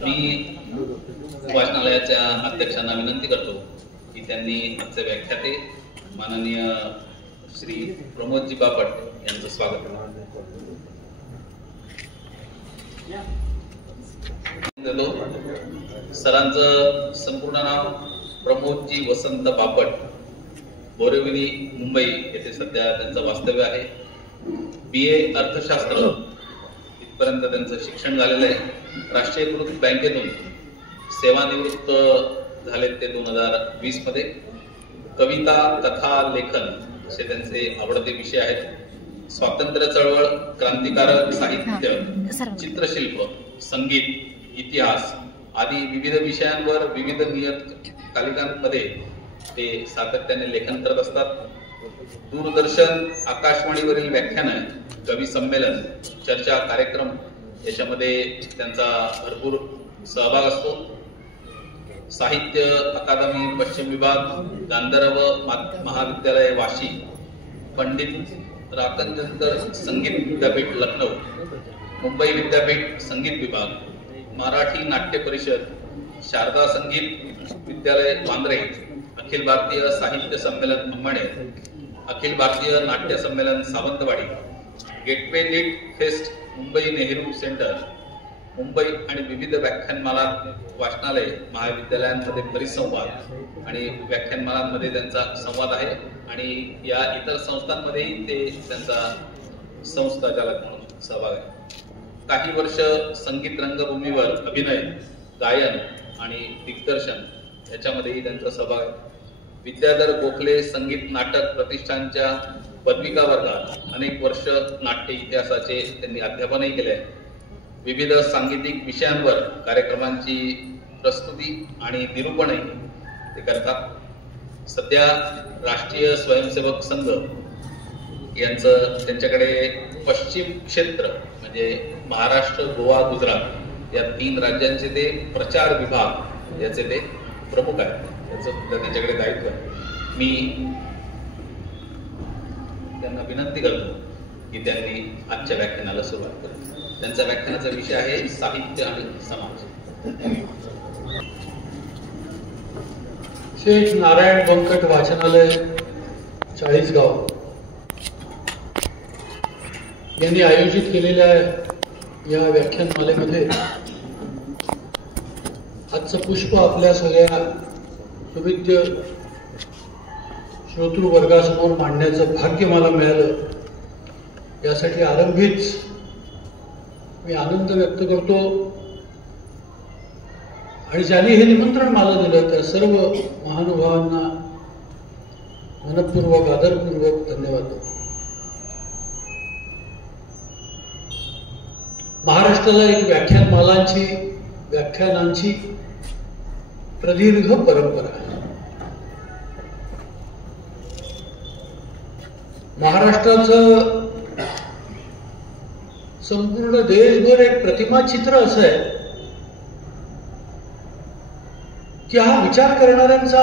मी वाचनालयाच्या अध्यक्षांना विनंती करतो की त्यांनी आजचे व्याख्याते माननीय श्री प्रमोदजी बापट यांचं स्वागत करतो। सरांचं संपूर्ण नाव प्रमोदजी वसंत बापट, बोरिवली मुंबई येथे सध्या त्यांचं वास्तव्य आहे। BA अर्थशास्त्र इथपर्यंत त्यांचं शिक्षण झालेलं आहे। राष्ट्रीयकृत बँकेतून सेवानिवृत्त झाले ते 2020 मध्ये। कविता, कथा, लेखन असे त्यांचे आवडते विषय आहेत। स्वातंत्र्य चळवळ, क्रांतिकारक साहित्य, चित्रशिल्प, संगीत, इतिहास आदी विविध विषयांवर विविध नियतकालिकांमध्ये ते सातत्याने लेखन करत असतात। दूरदर्शन, आकाशवाणीवरील व्याख्यानं, कवी संमेलन, चर्चा कार्यक्रम याच्यामध्ये त्यांचा भरपूर सहभाग असतो। साहित्य अकादमी पश्चिम विभाग, गांधर्व महाविद्यालय वाशी, पंडित राकंजनकर संगीत विद्यापीठ लखनौ, मुंबई विद्यापीठ संगीत विभाग, मराठी नाट्य परिषद, शारदा संगीत विद्यालय वांद्रे, अखिल भारतीय साहित्य संमेलन अंबणे, अखिल Bharatiya Natya Sammelan Sawantwadi, gateway lit fest Mumbai Nehru centre, Mumbai आणि विविध व्याख्यानमाला, वाचनालय, महाविद्यालयांमध्ये परिसंवाद आणि व्याख्यानमालांमध्ये त्यांचा संवाद आहे आणि या इतर संस्थांमध्येही ते त्यांचा संस्थाचालक म्हणून सहभाग आहे। काही वर्ष संगीत रंगभूमीवर अभिनय, गायन आणि दिग्दर्शन याच्यामध्येही त्यांचा सहभाग आहे। विद्याधर गोखले संगीत नाटक प्रतिष्ठानच्या पदविका वर्गात अनेक वर्ष नाट्य इतिहासाचे त्यांनी अध्यापनही केले आहे। विविध सांगीतिक विषयांवर कार्यक्रमांची प्रस्तुती आणि निरूपणही ते करतात। सध्या राष्ट्रीय स्वयंसेवक संघ यांचं त्यांच्याकडे पश्चिम क्षेत्र म्हणजे महाराष्ट्र, गोवा, गुजरात या 3 राज्यांचे ते प्रचार विभाग याचे ते प्रमुख आहेत। त्याचं त्यांच्याकडे दायित्व आहे। मी त्यांना विनंती करतो की त्यांनी आजच्या व्याख्यानाला सुरुवात करावी। त्यांचा व्याख्यानाचा विषय आहे साहित्य आणि समाज। शेठ नारायण बंकट वाचनालय चाळीसगाव यांनी आयोजित केलेल्या या व्याख्यानमालेमध्ये आजचं पुष्प आपल्या सगळ्या सुविद्य श्रोतृ वर्गासमोर मांडण्याचं भाग्य मला मिळालं, यासाठी आरंभीच मी आनंद व्यक्त करतो आणि ज्यांनी हे निमंत्रण मला दिलं त्या सर्व महानुभावांना मनपूर्वक आदरपूर्वक धन्यवाद। महाराष्ट्राला एक व्याख्यानांची प्रदीर्घ परंपरा आहे। महाराष्ट्राचं संपूर्ण देशभर एक प्रतिमा चित्र असं आहे की हा विचार करणाऱ्यांचा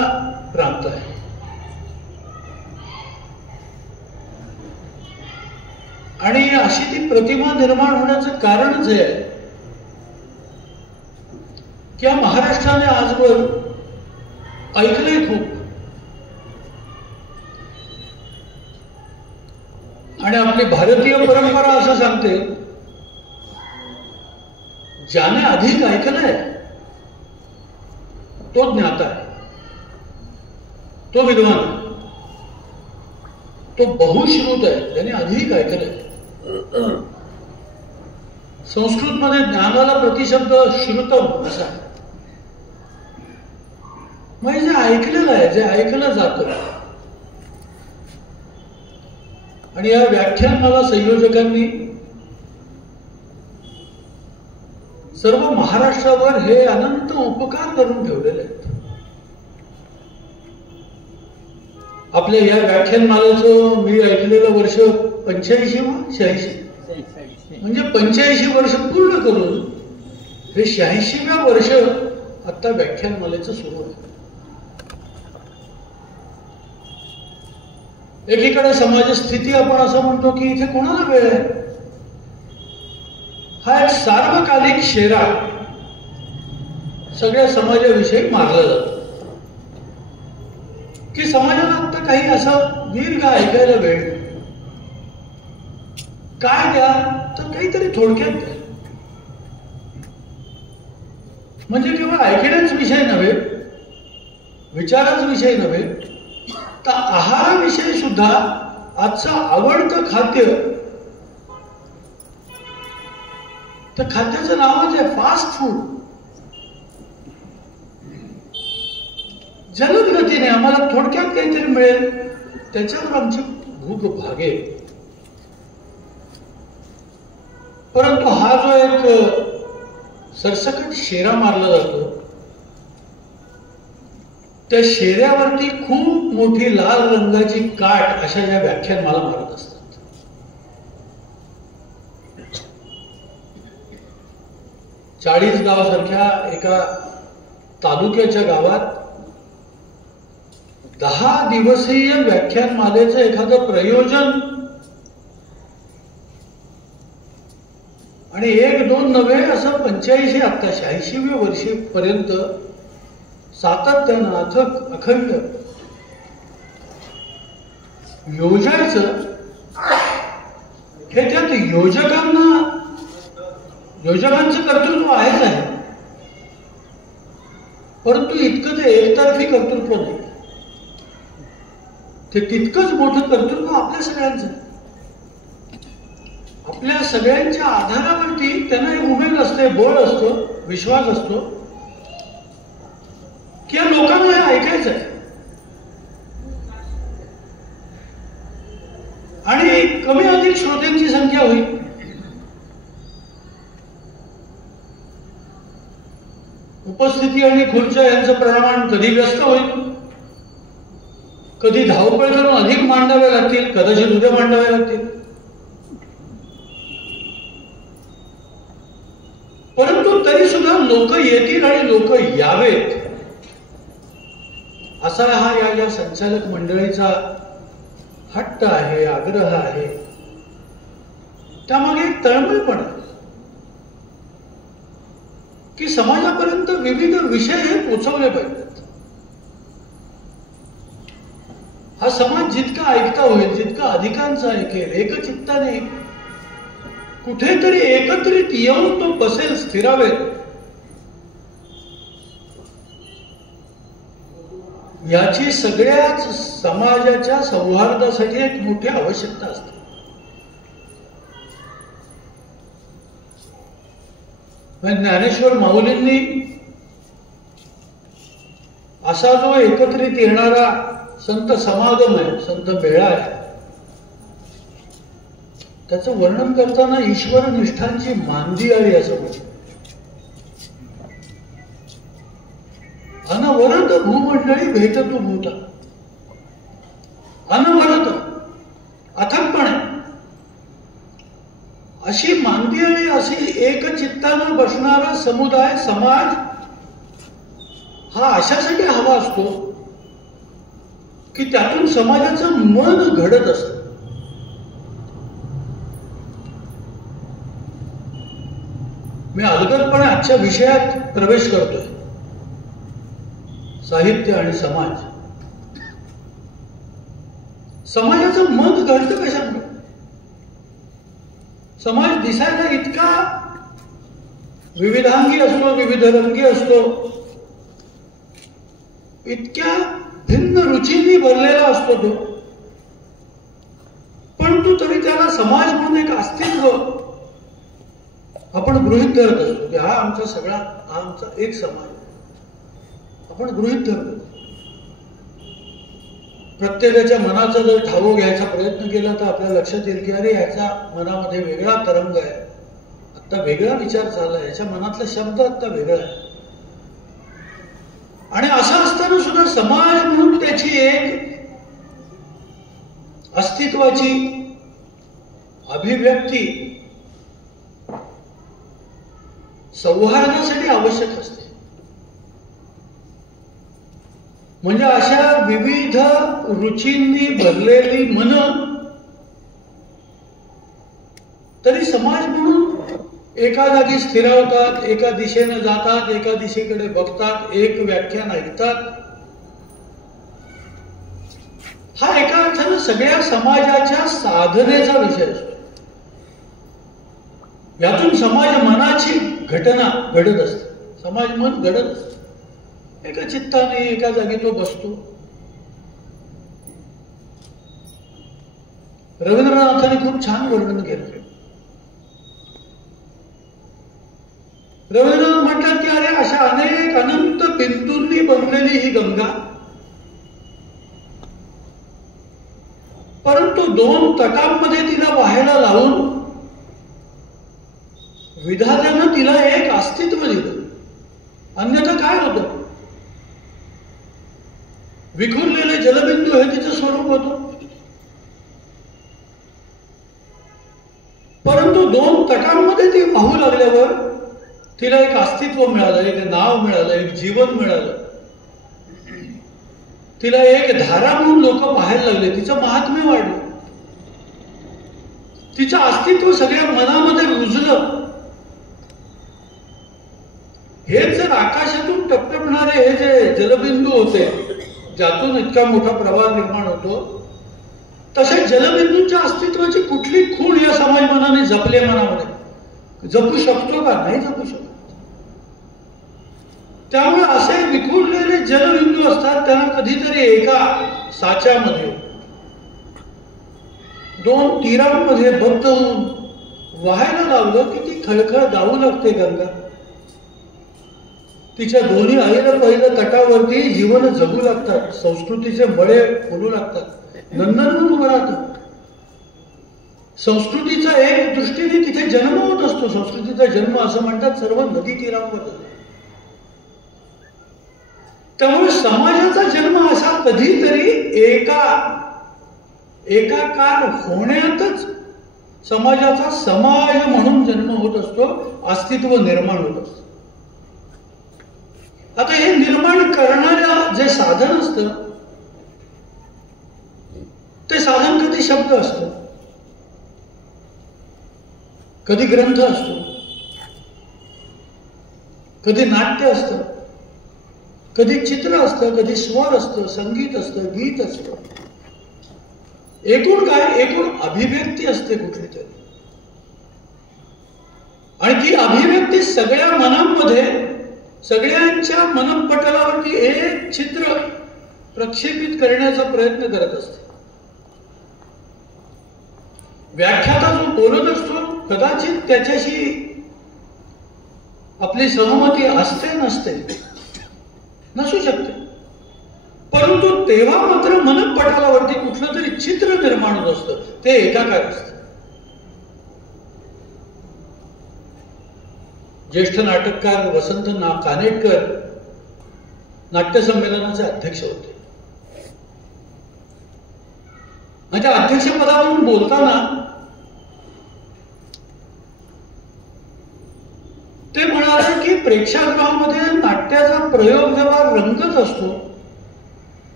प्रांत आहे। आणि अशी ती प्रतिमा निर्माण होण्याचं कारणच आहे की या महाराष्ट्राने आजवर ऐकलंय खूप आणि आपली भारतीय परंपरा असं सांगते, ज्याने अधिक ऐकलंय तो ज्ञाता आहे, तो विद्वान, तो बहुश्रुत आहे, त्याने अधिक ऐकलंय। संस्कृत मध्ये ज्ञानाला प्रतिशब्द श्रुतम असा आहे। म्हणजे जे ऐकलेलं आहे, जे ऐकलं जातं। आणि या व्याख्यानमाला संयोजकांनी सर्व महाराष्ट्रावर हे अनंत उपकार करून ठेवलेले आहेत। आपल्या या व्याख्यानमालेचं मी ऐकलेलं वर्ष 85 86 म्हणजे 85 वर्ष पूर्ण करून हे 86व्या वर्ष आता व्याख्यानमालेचं सुरू आहे। एकीकडे समाजस्थिती आपण असं म्हणतो की इथे कोणाला वेळ आहे, हा एक सार्वकालिक शेरा सगळ्या समाजाविषयी मारलं जातं की समाजाला आता काही असं दीर्घ ऐकायला वेळ नाही. काय द्या तर काहीतरी थोडक्यात द्या. म्हणजे केवळ ऐकण्याच विषय नव्हे, विचाराच विषय नव्हे, तर आहाराविषयी सुद्धा आजचं आवडतं खाद्य, त्या खाद्याचं नावच आहे फास्ट फूड. जलद गतीने आम्हाला थोडक्यात काहीतरी मिळेल त्याच्यावर आमची भूक भागेल. परंतु हा जो एक सरसकट शेरा मारला जातो, त्या शेऱ्यावरती खूप मोठी लाल रंगाची काठ अशा ज्या व्याख्यानमाला मारत असतात. चाळीसगाव सारख्या एका तालुक्याच्या गावात 10 दिवसीय व्याख्यानमालेचं एखादं प्रयोजन आणि 1-2 नव्हे असं 85 आता 86व्या वर्षीपर्यंत सातत्यानं अथक अखंड योजायचं, हे त्यात योजकांचं कर्तृत्व आहेच आहे. परंतु इतकं ते एकतर्फी कर्तृत्व नाही, ते तितकंच मोठं कर्तृत्व आपल्या सगळ्यांचं. आपल्या सगळ्यांच्या आधारावरती त्यांना एक उमेद असते, बळ असतो, विश्वास असतो की या लोकांना हे ऐकायचं आहे. आणि कमी अधिक श्रोत्यांची संख्या होईल. उपस्थिती आणि खुर्च्या यांचं प्रमाण कधी व्यस्त होईल, कधी धावपळ करून अधिक मांडावे लागतील, कदाचित उद्या मांडावे लागतील. परंतु तरी सुद्धा लोक येतील आणि लोक यावेत असा हा या संचालक मंडळीचा हट्ट आहे, आग्रह आहे. त्यामागे एक तळमळ आहे की समाजापर्यंत विविध विषय हे पोचवले पाहिजेत. हा समाज जितका ऐकता होईल, जितका अधिकांचा ऐकेल, एकचित्ताने कुठेतरी एकत्रित येऊन तो बसेल, स्थिरावेल, याची सगळ्याच समाजाच्या सौहार्दासाठी एक मोठी आवश्यकता असते. ज्ञानेश्वर माऊलींनी असा जो एकत्रित येणारा संत समागम आहे, संत मेळा आहे, त्याचं वर्णन करताना ईश्वर निष्ठांची मांदी आली असं म्हणतात. अनवरत भूमंडळी भेटतू भूता, अनवरत अथकपणे अशी मांदी आणि अशी एकचित्तानं बसणारा समुदाय, समाज हा अशासाठी हवा असतो की त्यातून समाजाचं मन घडत असतं. मी अलगदपणे आजच्या विषयात प्रवेश करतोय, साहित्य आणि समाज. समाजाचं मन घडतं कशामुळे? समाज दिसायला इतका विविधांगी असतो, विविध रंगी असतो, इतक्या भिन्न रुचींनी भरलेला असतो तो, परंतु तरी त्याला समाज म्हणून एक अस्तित्व आपण गृहीत धरत असतो की हा आमचा सगळा, हा आमचा एक समाज आपण गृहीत धरतो. प्रत्येकाच्या मनाचा जर ठाव घ्यायचा प्रयत्न केला तर आपल्या लक्षात येईल की अरे याच्या मनामध्ये वेगळा तरंग आहे, आता वेगळा विचार चाललाय, याच्या मनातला शब्द आता वेगळा आहे. आणि असं असताना सुद्धा समाज म्हणून त्याची एक अस्तित्वाची अभिव्यक्ती सौहार्दासाठी आवश्यक असते. म्हणजे अशा विविध रुचींनी भरलेली मन तरी समाज म्हणून एका जागी स्थिरावतात, एका दिशेने जातात, एका दिशेकडे बघतात, एक व्याख्यान ऐकतात. हा एका अर्थानं सगळ्या समाजाच्या साधनेचा विषय असतो. यातून समाज मनाची घटना घडत असते, समाज मन घडत असते. एका चित्ताने एका जागी तो बसतो. रवींद्रनाथांनी खूप छान वर्णन केलं. रवींद्रनाथ म्हणतात की अरे अशा अनेक अनंत बिंदूंनी बनलेली ही गंगा, परंतु 2 तटांमध्ये तिला वाहायला लावून विधात्यानं तिला एक अस्तित्व दिलं. अन्यथा काय होतं? विखुरलेले जलबिंदू हे तिचं स्वरूप होतं. परंतु 2 तटांमध्ये ती वाहू लागल्यावर तिला एक अस्तित्व मिळालं, एक नाव मिळालं, एक जीवन मिळालं. तिला एक धारा म्हणून लोक पाहायला लागले. तिचं महात्म्य वाढलं. तिचं अस्तित्व सगळ्या मनामध्ये रुजलं. हे जर आकाशातून टपटपणारे हे जे जलबिंदू होते, ज्यातून इतका मोठा प्रवाह निर्माण होतो, तसे जलबिंदूंच्या अस्तित्वाची कुठली खूण या समाज मनाने जपले मनामध्ये जपू शकतो का? नाही जपू शकतो. त्यामुळे असे विखुरलेले जलबिंदू असतात, त्यांना कधीतरी एका साच्यामध्ये 2 तीरांमध्ये बद्ध होऊन वाहायला लावलं की ती खळखळ गाऊ लागते गंगा. तिच्या दोन्ही पहिलं तटावरती जीवन जगू लागतात, संस्कृतीचे मळे फुलू लागतात, नंदनवन उभं राहतं. संस्कृतीचा एक दृष्टीने तिथे जन्म होत असतो. संस्कृतीचा जन्म असं म्हणतात सर्व नदी तीरांवर. त्यामुळे समाजाचा जन्म असा कधीतरी एकाकार होण्यातच समाजाचा समाज म्हणून जन्म होत असतो, अस्तित्व निर्माण होत असतं. आता हे निर्माण करणाऱ्या जे साधन असतं, ते साधन कधी शब्द असतं, कधी ग्रंथ असतो, कधी नाट्य असतं, कधी चित्र असतं, कधी स्वर असतं, संगीत असतं, गीत असतं. एकूण काय? एकूण अभिव्यक्ती असते कुठली तरी. आणि ती अभिव्यक्ती सगळ्या मनांमध्ये, सगळ्यांच्या मनपटलावरती एक चित्र प्रक्षेपित करण्याचा प्रयत्न करत असते. व्याख्याता जो बोलत असतो, कदाचित त्याच्याशी आपली सहमती असते नसते, नसू शकते, परंतु तेव्हा मात्र मनपटलावरती कुठलं तरी चित्र निर्माण होत असतं. ते एकाकार असतं. ज्येष्ठ नाटककार वसंत कानेटकर नाट्य संमेलनाचे अध्यक्ष होते. आणि त्या अध्यक्षपदावरून बोलताना ते म्हणाले की प्रेक्षागृहामध्ये नाट्याचा प्रयोग जेव्हा रंगत असतो,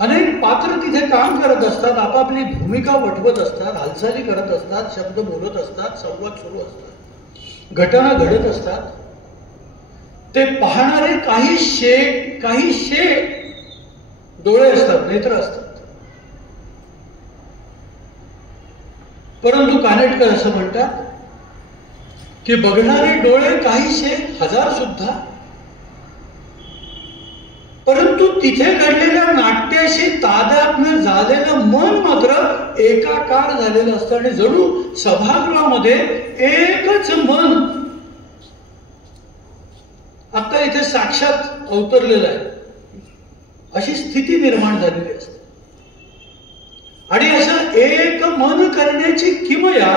अनेक पात्र तिथे काम करत असतात, आपापली भूमिका वठवत असतात, हालचाली करत असतात, शब्द बोलत असतात, संवाद सुरू असतात, घटना घडत असतात. ते पाहणारे काही शे डोळे असतात, नेत्र असतात. परंतु कानेटकर असं म्हणतात की बघणारे डोळे काहीशे हजार सुद्धा, परंतु तिथे घडलेल्या नाट्याशी तादात्म्य झालेलं मन मात्र एकाकार झालेलं असतं. आणि जणू सभागृहामध्ये एकच मन आता इथे साक्षात अवतरलेलं आहे, अशी स्थिती निर्माण झालेली असते. आणि असं एक मन करण्याची किमया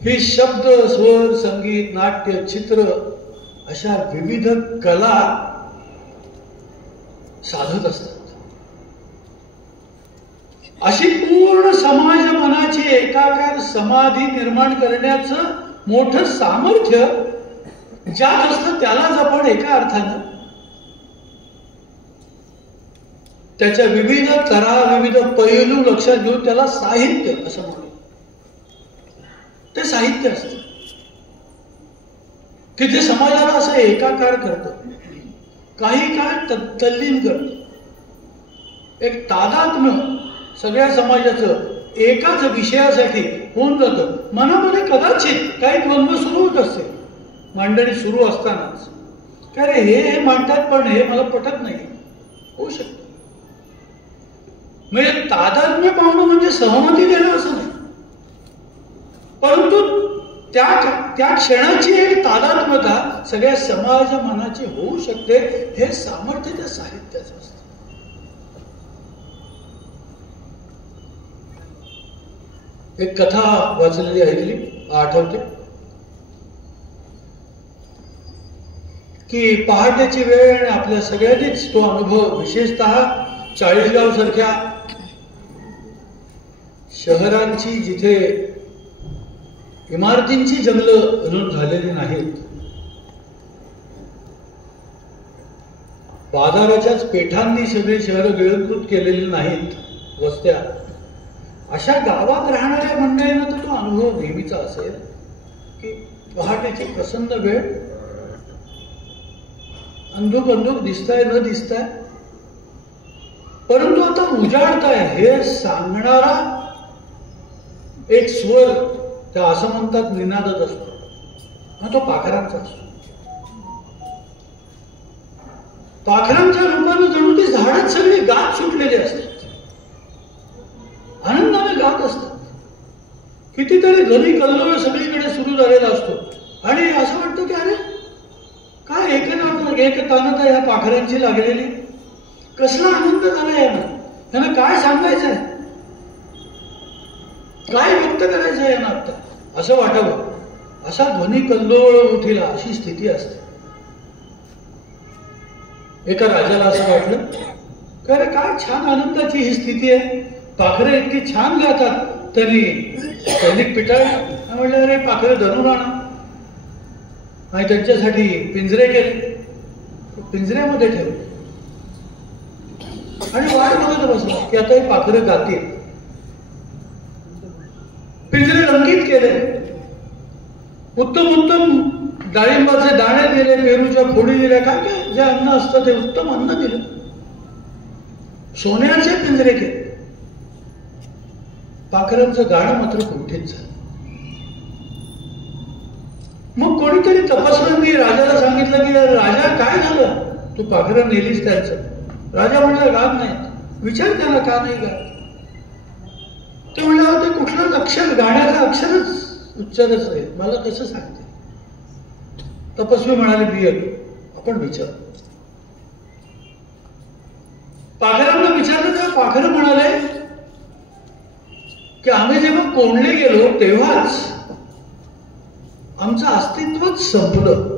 हे शब्द, स्वर, संगीत, नाट्य, चित्र अशा विविध कला साधत असतात. अशी पूर्ण समाज मनाची एकाकार समाधी निर्माण करण्याचं मोठं सामर्थ्य ज्यात असतं, त्यालाच आपण एका अर्थानं त्याच्या विविध तरा, विविध पैलू लक्षात घेऊन त्याला साहित्य असं म्हणू. ते साहित्य असतं की जे समाजाला असं एकाकार करतं, काही काळ तल्लीन करतं. एक तादात्म्य सगळ्या समाजाचं एकाच विषयासाठी होऊन जातं. मनामध्ये कदाचित काही द्वंद्व सुरू होत असते मांडणी सुरू असतानाच, काय रे हे मांडतात पण हे मला पटत नाही, होऊ शकतं. म्हणजे तादात्म्य पाहणं म्हणजे सहमती देणं असं नाही, परंतु त्या क्षणाची एक तादात्म्यता सगळ्या समाज मनाची होऊ शकते. हे सामर्थ्य त्या साहित्याचं असतं. एक कथा वाचलेली ऐकली, आठवते की पहाटेची वेळ आणि आपल्या सगळ्यांनीच तो अनुभव, विशेषतः चाळीसगाव सारख्या शहरांची जिथे इमारतींची जंगलं नोंद झालेली नाहीत, बाजाराच्याच पेठांनी सगळी शहरं गिळंकृत केलेली नाहीत, वस्त्या, अशा गावात राहणाऱ्या मंडळींना तर तो अनुभव नेहमीचा असेल की पहाटेची प्रसन्न वेळ, अंधुक अंधुक दिसताय न दिसताय, परंतु आता उजाडताय हे सांगणारा एक स्वर त्या असं म्हणतात निनादत असतो, हा तो पाखरांचा असतो. पाखरांच्या रूपाने जणू ती झाडच सगळी गात सुटलेली असतात, आनंदाने गात असतात. कितीतरी ध्वनी कल्लोळ सगळीकडे सुरू झालेला असतो आणि असं वाटतं की अरे काय एकतानता या पाखरांची लागलेली, कसला आनंद झाला यांना काय सांगायचंय, काय व्यक्त करायचं यांना आता असं वाटावं, असा ध्वनी कल्लोळ उठीला, अशी स्थिती असते. एका राजाला असं वाटलं की अरे काय छान आनंदाची ही स्थिती आहे, पाखरं इतकी छान गातात. त्यांनी सैनिक पिटाळले, म्हणलं अरे पाखरं धरून आणा, आणि त्यांच्यासाठी पिंजरे केले, पिंजऱ्यामध्ये ठेवले आणि वाट बघत बसला की आता ही पाखरं गातील. पिंजरे रंगीत केले, उत्तम उत्तम डाळिंबाचे दाणे दिले, पेरूच्या फोडी दिल्या, काय काय जे अन्न असतं ते उत्तम अन्न दिलं, सोन्याचे पिंजरे केले. पाखरांचं गाणं मात्र कुंठित झालं. मग कोणीतरी तपस्व्यांनी राजाला सांगितलं की राजा काय झालं, तू पाखरं नेलीस त्यांचं. राजा म्हणला गात नाहीत. विचार त्यांना का नाही गात. ते म्हणलं ते कुठलंच अक्षर, गाण्याचं अक्षरच उच्चारच नाही, मला कसं सांगते. तपस्वी म्हणाले बियर आपण विचार. पाखरांना विचारलं तेव्हा पाखरं म्हणाले की आम्ही जेव्हा कोंडले गेलो तेव्हाच आमचं अस्तित्वच संपलं.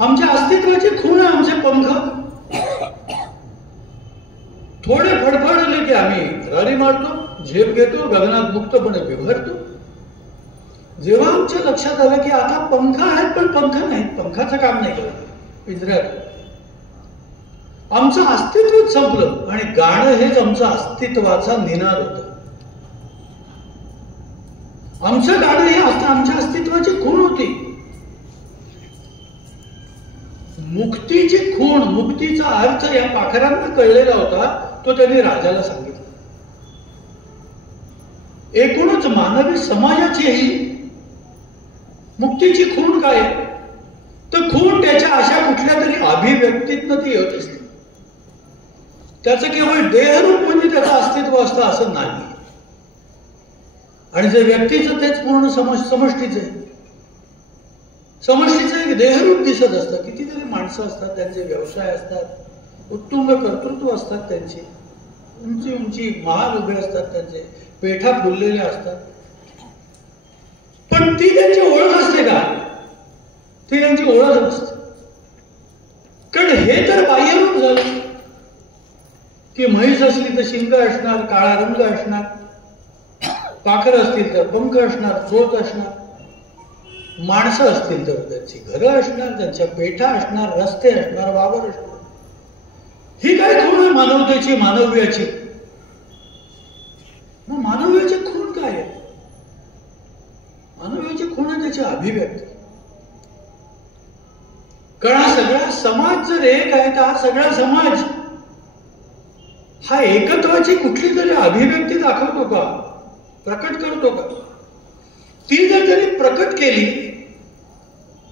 आमच्या अस्तित्वाची खूण आहे आमचे पंख. थोडे फडफडले की आम्ही रारी मारतो, झेप घेतो, गगनात मुक्तपणे विभरतो. जेव्हा आमच्या लक्षात आलं की आता पंख आहेत पण पंख नाहीत, पंखाचं काम नाही करत पिंजऱ्यात, आमचं अस्तित्वच संपलं आणि गाणं हेच आमचं अस्तित्वाचा निनाद होता. आमचं गाणं हे आमच्या अस्तित्वाची खूण होती. मुक्तीची खूण, मुक्तीचा अर्थ या पाखरांना कळलेला होता, तो त्यांनी राजाला सांगितला. एकूणच मानवी समाजाचीही मुक्तीची खूण काय, तर खूण त्याच्या अशा कुठल्या तरी अभिव्यक्तीतनं ती येत असते. त्याचं केवळ देहरूप म्हणजे त्याचं अस्तित्व असतं असं नाही. आणि जे व्यक्तीचं तेच पूर्ण समष्टीचं आहे. समष्टीचं एक देहरूप दिसत असतं. कितीतरी माणसं असतात, त्यांचे व्यवसाय असतात, उत्तुंग कर्तृत्व असतात, त्यांची उंची उंची महाल उभे असतात, त्यांचे पेठा फुललेल्या असतात. पण ती त्यांची ओळख असते का? ती त्यांची ओळख नसते. कारण हे तर बाह्यरूप झालं की म्हैस असली तर शिंग असणार, काळा रंग असणार, पाखर असतील तर पंख असणार, चोच असणार, माणसं असतील तर त्यांची घरं असणार, त्यांच्या पेठा असणार, रस्ते असणार, वावर असणार. ही काय खूण आहे मानवतेची, मानव्याची? मग मानव्याची खूण काय आहे? एकत्वाची अभिव्यक्ती. कारण हा सगळा समाज जर एक आहे तर हा सगळा समाज हा एकत्वाची कुठली तरी अभिव्यक्ती दाखवतो का, प्रकट करतो का? ती जर त्यांनी प्रकट केली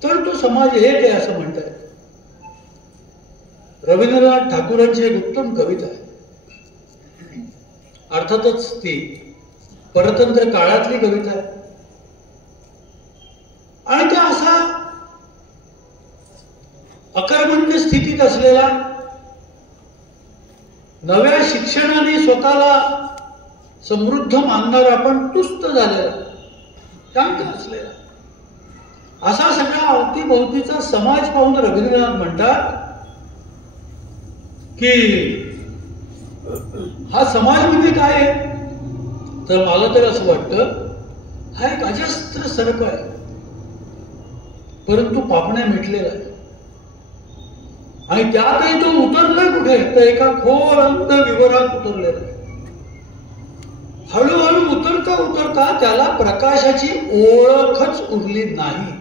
तर तो समाज एक आहे असं म्हणता येईल. रवींद्रनाथ ठाकूरांची एक उत्तम कविता आहे, अर्थातच ती परतंत्र काळातली कविता आहे. आणि त्या असा अकर्मण्य स्थितीत असलेला, नव्या शिक्षणाने स्वतःला समृद्ध मानणारा पण तुस्त झालेला, शांत असलेला असा सगळा अवतीभोवतीचा समाज पाहून रवींद्रनाथ म्हणतात की हा समाज म्हणजे काय आहे? तर मला तर असं वाटतं हा एक अजस्त्र सर्प आहे, परंतु पापण्या मिटलेला आहे. आणि त्यातही तो उतरलाय कुठे? तर एका खोल अंत विवरात उतरलेला आहे. हळूहळू उतरता उतरता त्याला प्रकाशाची ओळखच उरली नाही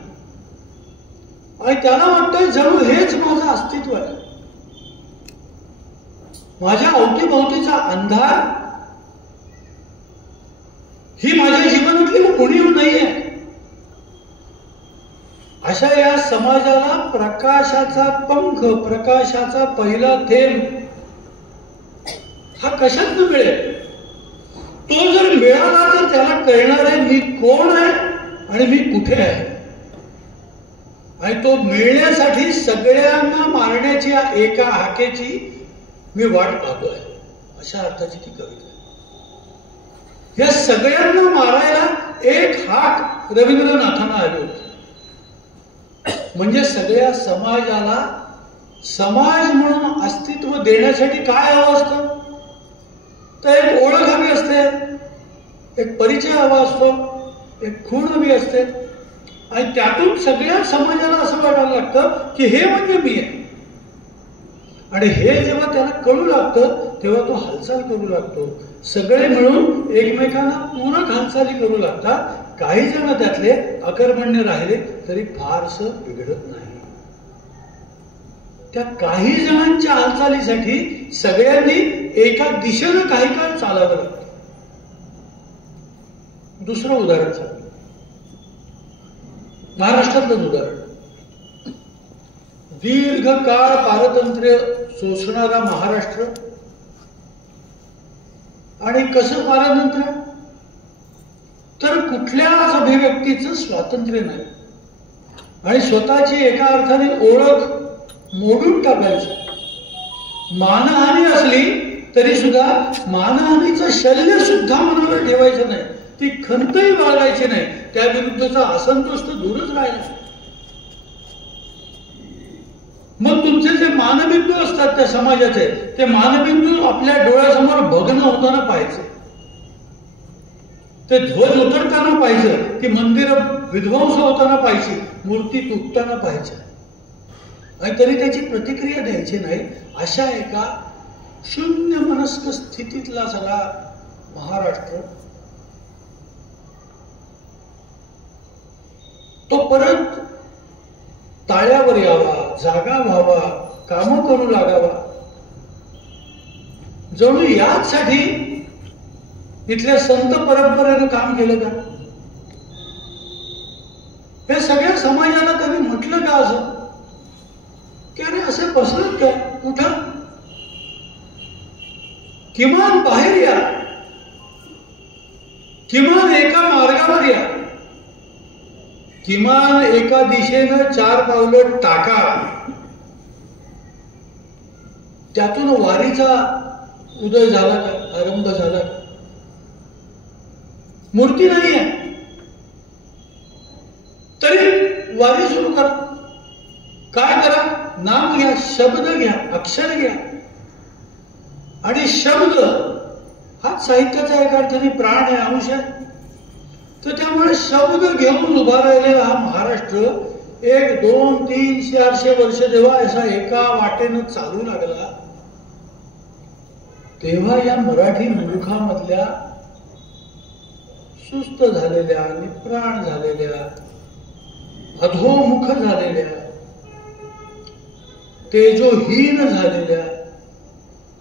आणि त्याला वाटतं जणू हेच माझं अस्तित्व आहे. माझ्या अवतीभोवतीचा अंधार ही माझ्या जीवनातली उणीव नाहीये. अशा या समाजाला प्रकाशाचा पंख, प्रकाशाचा पहिला थेंब हा कशात मिळेल? तो जर मिळाला तर त्याला कळणार आहे मी कोण आहे आणि मी कुठे आहे. आणि तो मिळण्यासाठी सगळ्यांना मारण्याची एका हाकेची मी वाट पाहतोय, अशा अर्थाची ती कविता आहे. या सगळ्यांना मारायला एक हाक रवींद्रनाथांना आली होती. म्हणजे सगळ्या समाजाला समाज म्हणून अस्तित्व देण्यासाठी काय हवं असतं? तर एक ओळख हवी असते, एक परिचय हवा असतो, एक खूण हवी असते. आणि त्यातून सगळ्या समाजाला असं वाटायला लागतं की हे म्हणजे मी आहे. आणि हे जेव्हा त्याला कळू लागतं तेव्हा तो हालचाल करू लागतो. सगळे मिळून एकमेकांना पूरक हालचाली करू लागतात. काही जण त्यातले अकर्मण्य राहिले तरी फारसं बिघडत नाही. त्या काही जणांच्या हालचालीसाठी सगळ्यांनी एका दिशेनं काही काळ चालावं लागतं. दुसरं उदाहरण सांगतो, महाराष्ट्रातलं उदाहरण. दीर्घ काळ पारतंत्र्य सोसणारा महाराष्ट्र. आणि कसं पारतंत्र्य? तर कुठल्याच अभिव्यक्तीचं स्वातंत्र्य नाही आणि स्वतःची एका अर्थाने ओळख मोडून टाकायची. मानहानी असली तरी सुद्धा मानहानीचं शल्य सुद्धा मनाला ठेवायचं नाही, ती खंतही बाळगायची नाही, त्या विरुद्धचा असंतोष तर दूरच राहिला. मग तुमचे जे मानबिंदू असतात त्या समाजाचे, ते मानबिंदू आपल्या डोळ्यासमोर भग्न होताना पाहायचे, ते ध्वज उतरताना पाहिजे, ती मंदिरं विध्वंस होताना पाहिजे, मूर्ती तुटताना पाहिजे. आणि तरी त्याची प्रतिक्रिया द्यायची नाही. अशा एका शून्य मनस्क स्थितीतला सगळा महाराष्ट्र तो परत ताळ्यावर यावा, जागा व्हावा, काम करू लागावा. जणू याचसाठी इथल्या संत परंपरेनं काम केलं का? हे सगळ्या समाजाला त्यांनी म्हटलं का असं की अरे असे बसलं काय? कुठं? किमान बाहेर या, किमान एका मार्गावर या, किमान एका दिशेनं 4 पावलं टाका. त्यातून वारीचा उदय झाला का? आरंभ झाला का? मूर्ती नाही आहे तरी वारी सुरू करा. काय करा? नाम घ्या, शब्द घ्या, अक्षर घ्या. आणि शब्द हाच साहित्याचा एका अर्थाने प्राण आहे, अंश आहे. तर त्यामुळे शब्द घेऊन उभा राहिलेला हा महाराष्ट्र 1, 2, 3, 400 वर्ष जेव्हा असा एका वाटेनं चालू लागला, तेव्हा या मराठी मूर्खामधल्या सुस्त झालेल्या, निप्राण झालेल्या, अधोमुख झालेल्या, तेजोहीन झालेल्या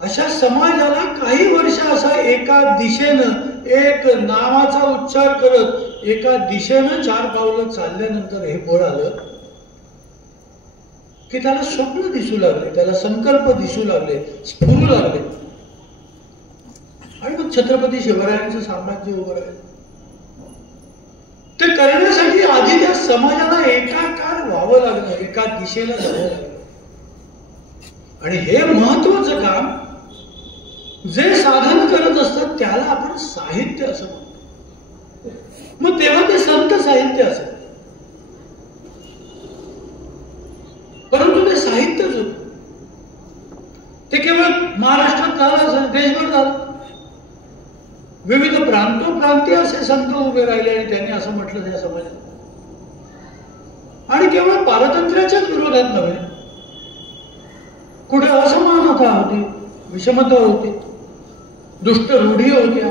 अशा समाजाला काही वर्ष असा एका दिशेनं एक नावाचा उच्चार करत एका दिशेनं 4 पावलं चालल्यानंतर हे बळ आलं की त्याला स्वप्न दिसू लागले, त्याला संकल्प दिसू लागले, स्फुरू लागले. आणि मग छत्रपती शिवरायांचं साम्राज्य उभं राहिलं. ते करण्यासाठी आधी त्या समाजाला एकाकार व्हावं लागलं, एका दिशेला जावं लागलं. आणि हे महत्वाचं काम जे साधन करत असतात त्याला आपण साहित्य असं म्हणतो. मग तेव्हा ते संत साहित्य असत, परंतु ते साहित्यच होत. ते केवळ महाराष्ट्रात झालं असं देशभर झालं. विविध प्रांतोप्रांतीय असे संत उभे राहिले आणि त्यांनी असं म्हटलं त्या समाजात. आणि केवळ पारतंत्र्याच्याच विरोधात नव्हे, कुठे असमानता होती, विषमता होती, दुष्ट रूढी होत्या,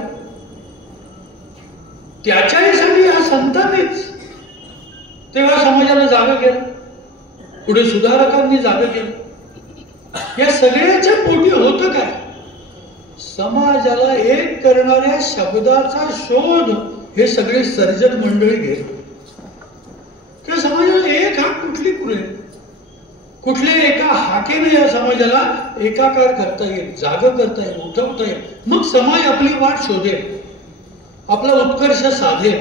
त्याच्यासाठी या संतांनीच तेव्हा समाजाला जागा केलं, पुढे सुधारकांनी जागा केलं. या सगळ्याच्या पोटी होतं काय? समाजाला एक करणाऱ्या शब्दाचा शोध हे सगळे सर्जक मंडळी घेत. त्या समाजाला एक हाक कुठली पुरेल? कुठल्या एका हाकेने या समाजाला एकाकार करता येईल, जागा करता येईल, उठवता येईल. मग समाज आपली वाट शोधेल, आपला उत्कर्ष साधेल,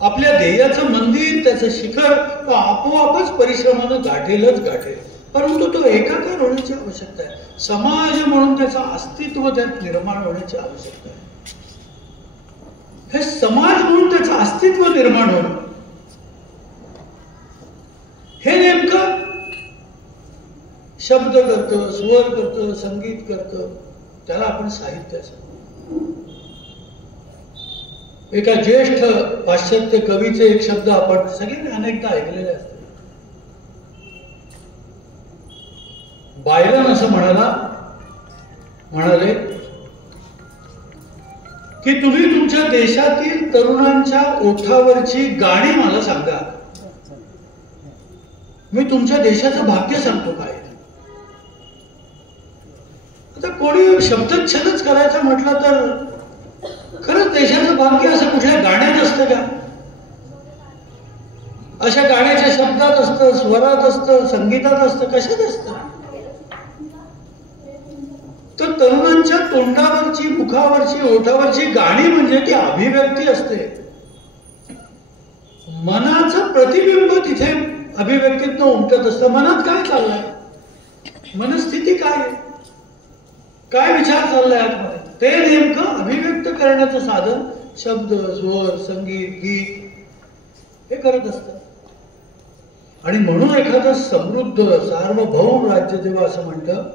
आपल्या ध्येयाचं मंदिर, त्याचं शिखर आपोआपच परिश्रमानं गाठेलच गाठेल. परंतु तो एकाकार होण्याची आवश्यकता आहे. समाज म्हणून त्याचं अस्तित्व त्यात निर्माण होण्याची आवश्यकता आहे. हे समाज म्हणून त्याचं अस्तित्व निर्माण होणं हे नेमकं शब्द करतं, स्वर करतं, संगीत करतं, त्याला आपण साहित्य असं. एका ज्येष्ठ पाश्चात्य कवीचे एक शब्द आपण सगळ्यांनी अनेकदा ऐकलेले असतात. बायरन असं म्हणाले की तुम्ही तुमच्या देशातील तरुणांच्या ओठावरची गाणी मला सांगा, मी तुमच्या देशाचं भाग्य सांगतो काय. आता कोणी शब्दच्छलच करायचं म्हटलं तर खरंच देशाचं भाग्य असं कुठल्या गाण्यात असतं का? अशा गाण्याच्या शब्दात असतं, स्वरात असतं, संगीतात असतं, कशात असतं? तर तरुणांच्या तोंडावरची, मुखावरची, ओठावरची गाणी म्हणजे ती अभिव्यक्ती असते. मनाचं प्रतिबिंब तिथे अभिव्यक्तीतनं उमटत असतं. मनात काय चाललंय, मनस्थिती काय आहे, काय विचार चाललाय आतमध्ये, ते नेमकं अभिव्यक्त करण्याचं साधन शब्द, स्वर, संगीत, गीत हे करत असतं. आणि म्हणून एखादं समृद्ध सार्वभौम राज्य जेव्हा असं म्हणतं,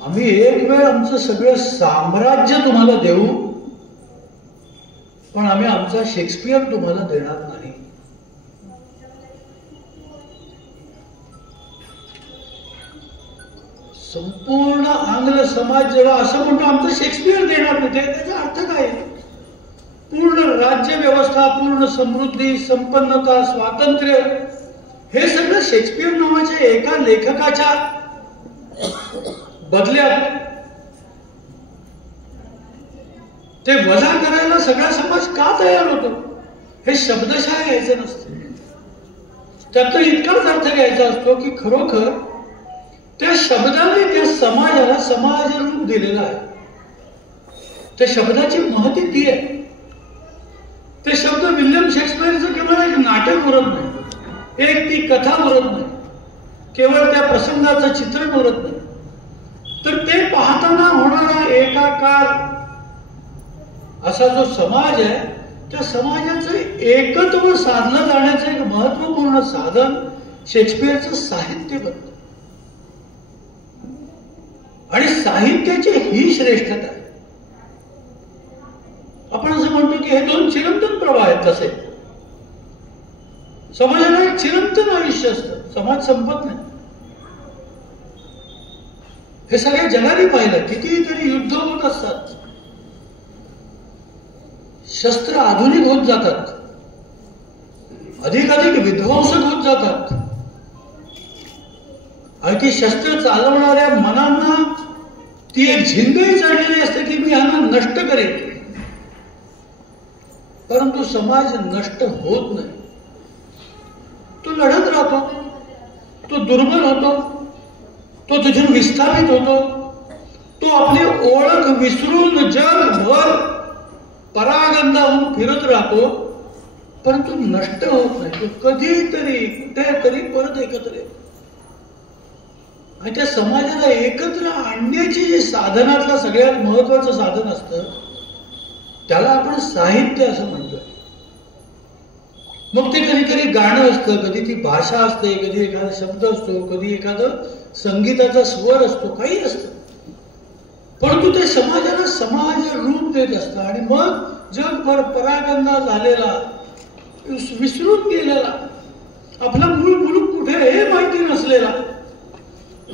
आम्ही एक वेळ आमचं सगळं साम्राज्य तुम्हाला देऊ, पण आम्ही आमचा शेक्सपियर तुम्हाला देणार नाही. संपूर्ण आंग्ल समाज जेव्हा असं म्हणतो आमचं शेक्सपियर देणार नाही, त्याचा अर्थ काय? पूर्ण राज्य व्यवस्था, पूर्ण समृद्धी, संपन्नता, स्वातंत्र्य हे सगळं शेक्सपियर नावाच्या एका लेखकाच्या बदल्यात ते वजा करायला सगळा समाज का तयार होतो? हे शब्दशः घ्यायचं नसतं. त्यातून इतकाच अर्थ घ्यायचा असतो की खरोखर त्या शब्दाने त्या समाजाला समाज रूप दिलेलं आहे. त्या शब्दाची महती ती आहे. ते शब्द विल्यम शेक्सपियरचं केवळ एक नाटक उरत नाही, एक ती कथा उरत नाही, केवळ त्या प्रसंगाचं चित्रण उरत नाही, तर ते पाहताना होणारा एकाकार असा जो समाज आहे, त्या समाजाचं एकत्व साधलं जाण्याचं एक महत्वपूर्ण साधन शेक्सपियरचं साहित्य बनतं. आणि साहित्याची ही श्रेष्ठता आहे. आपण असं म्हणतो की हे दोन चिरंतन प्रवाह आहेत. तसे समाजाला एक चिरंतन आयुष्य असतं, समाज संपत नाही. हे सगळ्या जगाने पाहिलं. कितीतरी युद्ध होत असतात, शस्त्र आधुनिक होत जातात, अधिकाधिक विध्वंसक होत जातात आणि ती शस्त्र चालवणाऱ्या मनांना ती एक झिंगही चढलेली असते की मी यांना नष्ट करेन. परंतु समाज नष्ट होत नाही, तो लढत राहतो, तो दुर्बल होतो, तो तिथून विस्थापित होतो, तो आपली ओळख विसरून जगभर परागंदा होऊन फिरत राहतो, परंतु नष्ट होत नाही. तो कधीतरी कुठेतरी परत एकत्र येतो. आणि त्या समाजाला एकत्र आणण्याची जे साधनातलं सगळ्यात महत्वाचं साधन असतं त्याला आपण साहित्य असं म्हणतोय. मग ते कधीतरी गाणं असतं, कधी ती भाषा असते, कधी एखादा शब्द असतो, कधी एखादं संगीताचा स्वर असतो, काही असतं. परंतु ते समाजाला समाज रूप देत असतं. आणि मग जगभर परागंदा झालेला, विसरून गेलेला, आपला मूळ मुलूक कुठे हे माहिती नसलेला,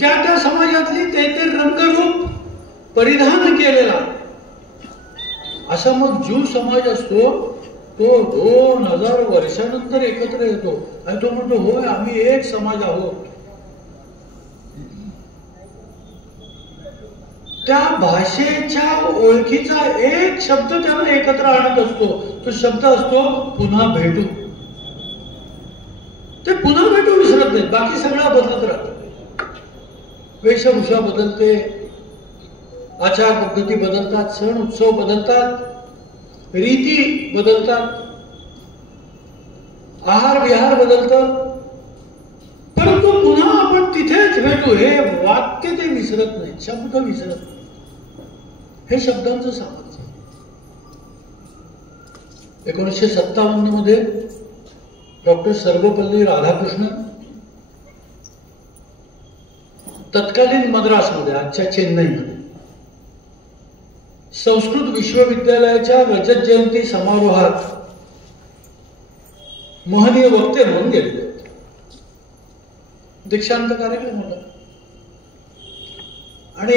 त्या त्या समाजातली ते रंगरूप परिधान केलेला असा मग ज्यू समाज असतो. तो 2000 वर्षानंतर एकत्र येतो आणि तो म्हणतो होय आम्ही एक समाज आहोत. त्या भाषेच्या ओळखीचा एक शब्द त्याला एकत्र आणत असतो. तो शब्द असतो पुन्हा भेटू. ते पुन्हा भेटू विसरत नाही, बाकी सगळं बदलत राहतं. वेशभूषा बदलते, आचार पद्धती बदलतात, सण उत्सव बदलतात, रीती बदलतात, आहार विहार बदलतात, परंतु पुन्हा आपण तिथेच भेटू हे वाक्य ते विसरत नाही, शब्द विसरत नाही. हे शब्दांचं सामर्थ्य. 1957 मध्ये डॉक्टर सर्वपल्ली राधाकृष्णन तत्कालीन मद्रासमध्ये, आजच्या चेन्नईमध्ये, संस्कृत विश्वविद्यालयाच्या रजत जयंती समारोहात महनीय वक्ते म्हणून गेलेले होते. दीक्षांत कार्यक्रम होता आणि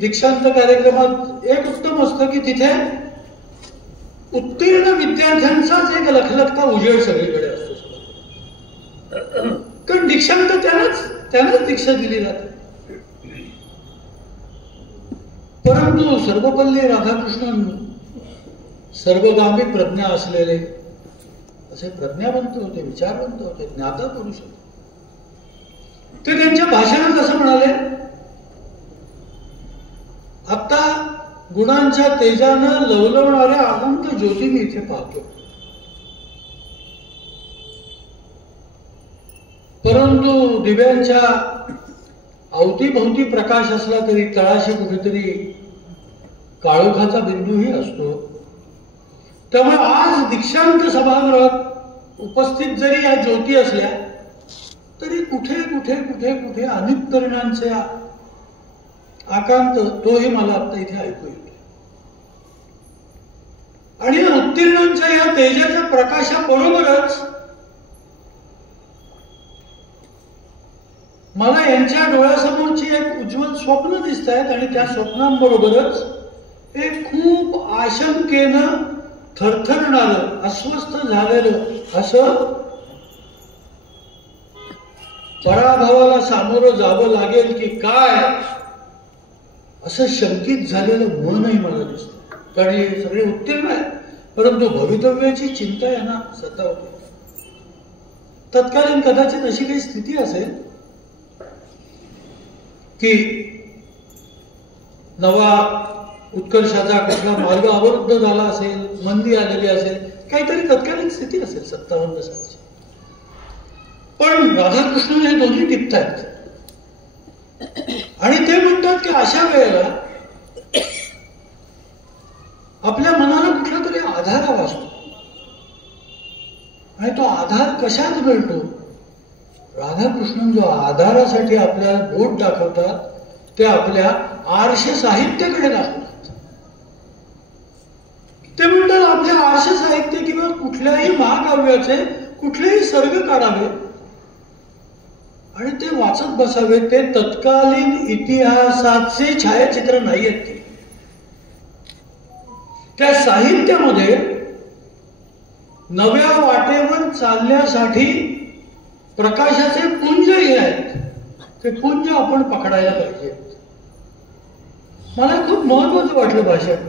दीक्षांत कार्यक्रमात एक उत्तम असतं की तिथे उत्तीर्ण विद्यार्थ्यांचाच एक लखलखता उजेड सगळीकडे असतो. कारण दीक्षांत त्यालाच दीक्षा दिली जाते. परंतु सर्वपल्ली राधाकृष्णन सर्वगामी प्रज्ञा असलेले असे प्रज्ञावंत होते, विचारवंत होते, ज्ञाता पुरुष होते. ते त्यांच्या भाषणात असं म्हणाले, आता गुणांच्या तेजानं लवलवणाऱ्या अनंत ज्योती मी इथे पाहतो, परंतु दिव्यांच्या अवतीभोवती प्रकाश असला तरी तळाशी कुठेतरी काळोखाचा बिंदूही असतो. त्यामुळे आज दीक्षांत सभागृहात उपस्थित जरी या ज्योती असल्या तरी कुठे कुठे कुठे कुठे अनित्तरणांचे आकांत तोही मला आता इथे ऐकू येतो. आणि या उत्तीर्णांच्या या तेजाच्या प्रकाशाबरोबरच मला यांच्या डोळ्यासमोरची एक उज्ज्वल स्वप्न दिसत आहेत आणि त्या स्वप्नांबरोबरच एक खूप आशंकेनं थरथरणारं, अस्वस्थ झालेलं असं पराभवाला सामोरं जावं लागेल की काय असं शंकित झालेलं मनही मला दिसतं. कारण हे सगळे उत्तीर्ण आहेत, परंतु भवितव्याची चिंता यांना सतावते. तत्कालीन कदाचित अशी काही स्थिती असेल की नवा उत्कर्षाचा कुठला मार्ग अवरुद्ध झाला असेल, मंदी आलेली असेल, काहीतरी तत्कालीन स्थिती असेल 57 सालची. पण राधाकृष्णन हे दोन्ही टिपतायत आणि ते म्हणतात की अशा वेळेला आपल्या मनाला कुठला तरी आधार हवा असतो. आणि तो आधार कशात मिळतो? राधाकृष्णन जो आधारासाठी आपल्याला बोट दाखवतात ते आपल्या आर्ष साहित्याकडे दाखवतात. ते म्हणतात आपल्या आर्ष साहित्य किंवा कुठल्याही महाकाव्याचे कुठलेही सर्ग काढावे आणि ते वाचत बसावे. ते तत्कालीन इतिहासाचे छायाचित्र नाही आहेत ते. त्या साहित्यामध्ये नव्या वाटेवर चालण्यासाठी प्रकाशाचे पुंज हे आहेत, ते पुंज आपण पकडायला पाहिजे. मला खूप महत्वाचं वाटलं भाषण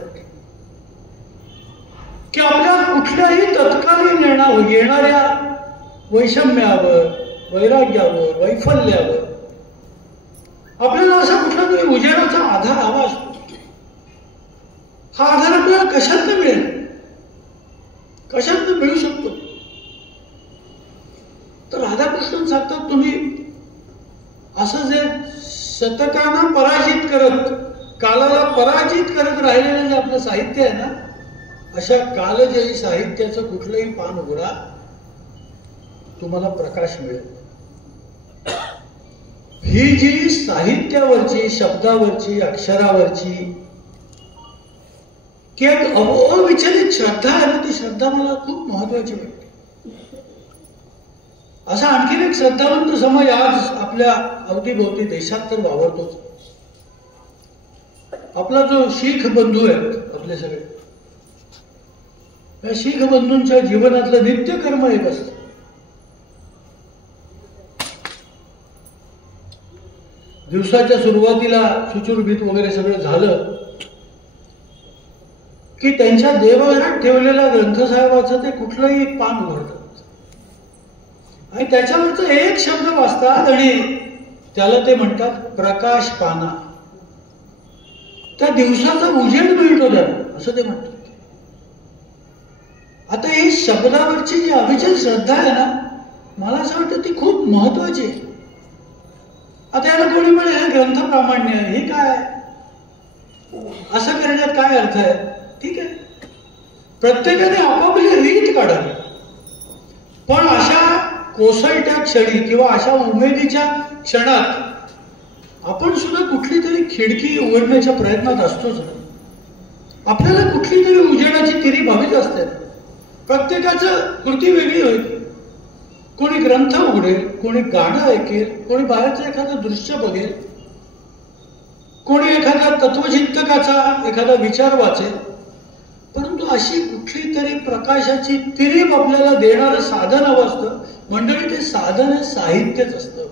की आपल्या कुठल्याही तत्कालीन येणाऱ्या वैषम्यावर, वैराग्यावर, वैफल्यावर आपल्याला असा कुठला तरी उजेडाचा आधार हवा असतो. हा आधार आपल्याला कशातनं मिळेल, कशातनं मिळू शकतो? तर राधाकृष्णन सांगतात, तुम्ही असं जे शतकांना पराजित करत, कालाला पराजित करत राहिलेलं जे आपलं साहित्य आहे ना, अशा कालजयी साहित्याचं कुठलंही पान उघडा, तुम्हाला प्रकाश मिळेल. ही जी साहित्यावरची, शब्दावरची, अक्षरावरची की एक अविचलित श्रद्धा आहे ना, ती श्रद्धा मला खूप महत्वाची वाटते. असा आणखीन एक श्रद्धावंत समाज आज आपल्या अवतीभोवती देशात तर वावरतोच. आपला जो शीख बंधू आहेत आपले सगळे, या शीख बंधूंच्या जीवनातलं नित्यकर्म एक असतं. दिवसाच्या सुरुवातीला सुचुरबीत वगैरे सगळं झालं की त्यांच्या देवघरात ठेवलेल्या ग्रंथसाहेबाचं ते कुठलंही पान उघडतात आणि त्याच्यावरचा एक शब्द वाचतात आणि त्याला ते म्हणतात प्रकाश पाना. त्या दिवसाचा उजेड मिळतो त्याला, असं ते म्हणतात. आता ही शब्दावरची जी अविचल श्रद्धा आहे ना, मला असं वाटतं ती खूप महत्वाची आहे. आता याला कोणी म्हणे ग्रंथ प्रामाण्य हे काय, असं करण्यात काय अर्थ आहे? ठीक आहे, प्रत्येकाने आपापली रीत काढावी, पण अशा कोसळत्या क्षणी किंवा अशा उमेदीच्या क्षणात आपण सुद्धा कुठली तरी खिडकी उघडण्याच्या प्रयत्नात असतोच. आपल्याला कुठली तरी उजेडाची तिरी भावीच असते. प्रत्येकाचं कृती वेगळी होईल. कोणी ग्रंथ उघडेल, कोणी गाणं ऐकेल, कोणी बाहेरचं एखादं दृश्य बघेल, कोणी एखाद्या तत्वचिंतकाचा एखादा विचार वाचेल. परंतु अशी कुठली तरी प्रकाशाची तिरीप आपल्याला देणारं साधन हवं असतं. मंडळी, ते साधन हे साहित्यच असतं.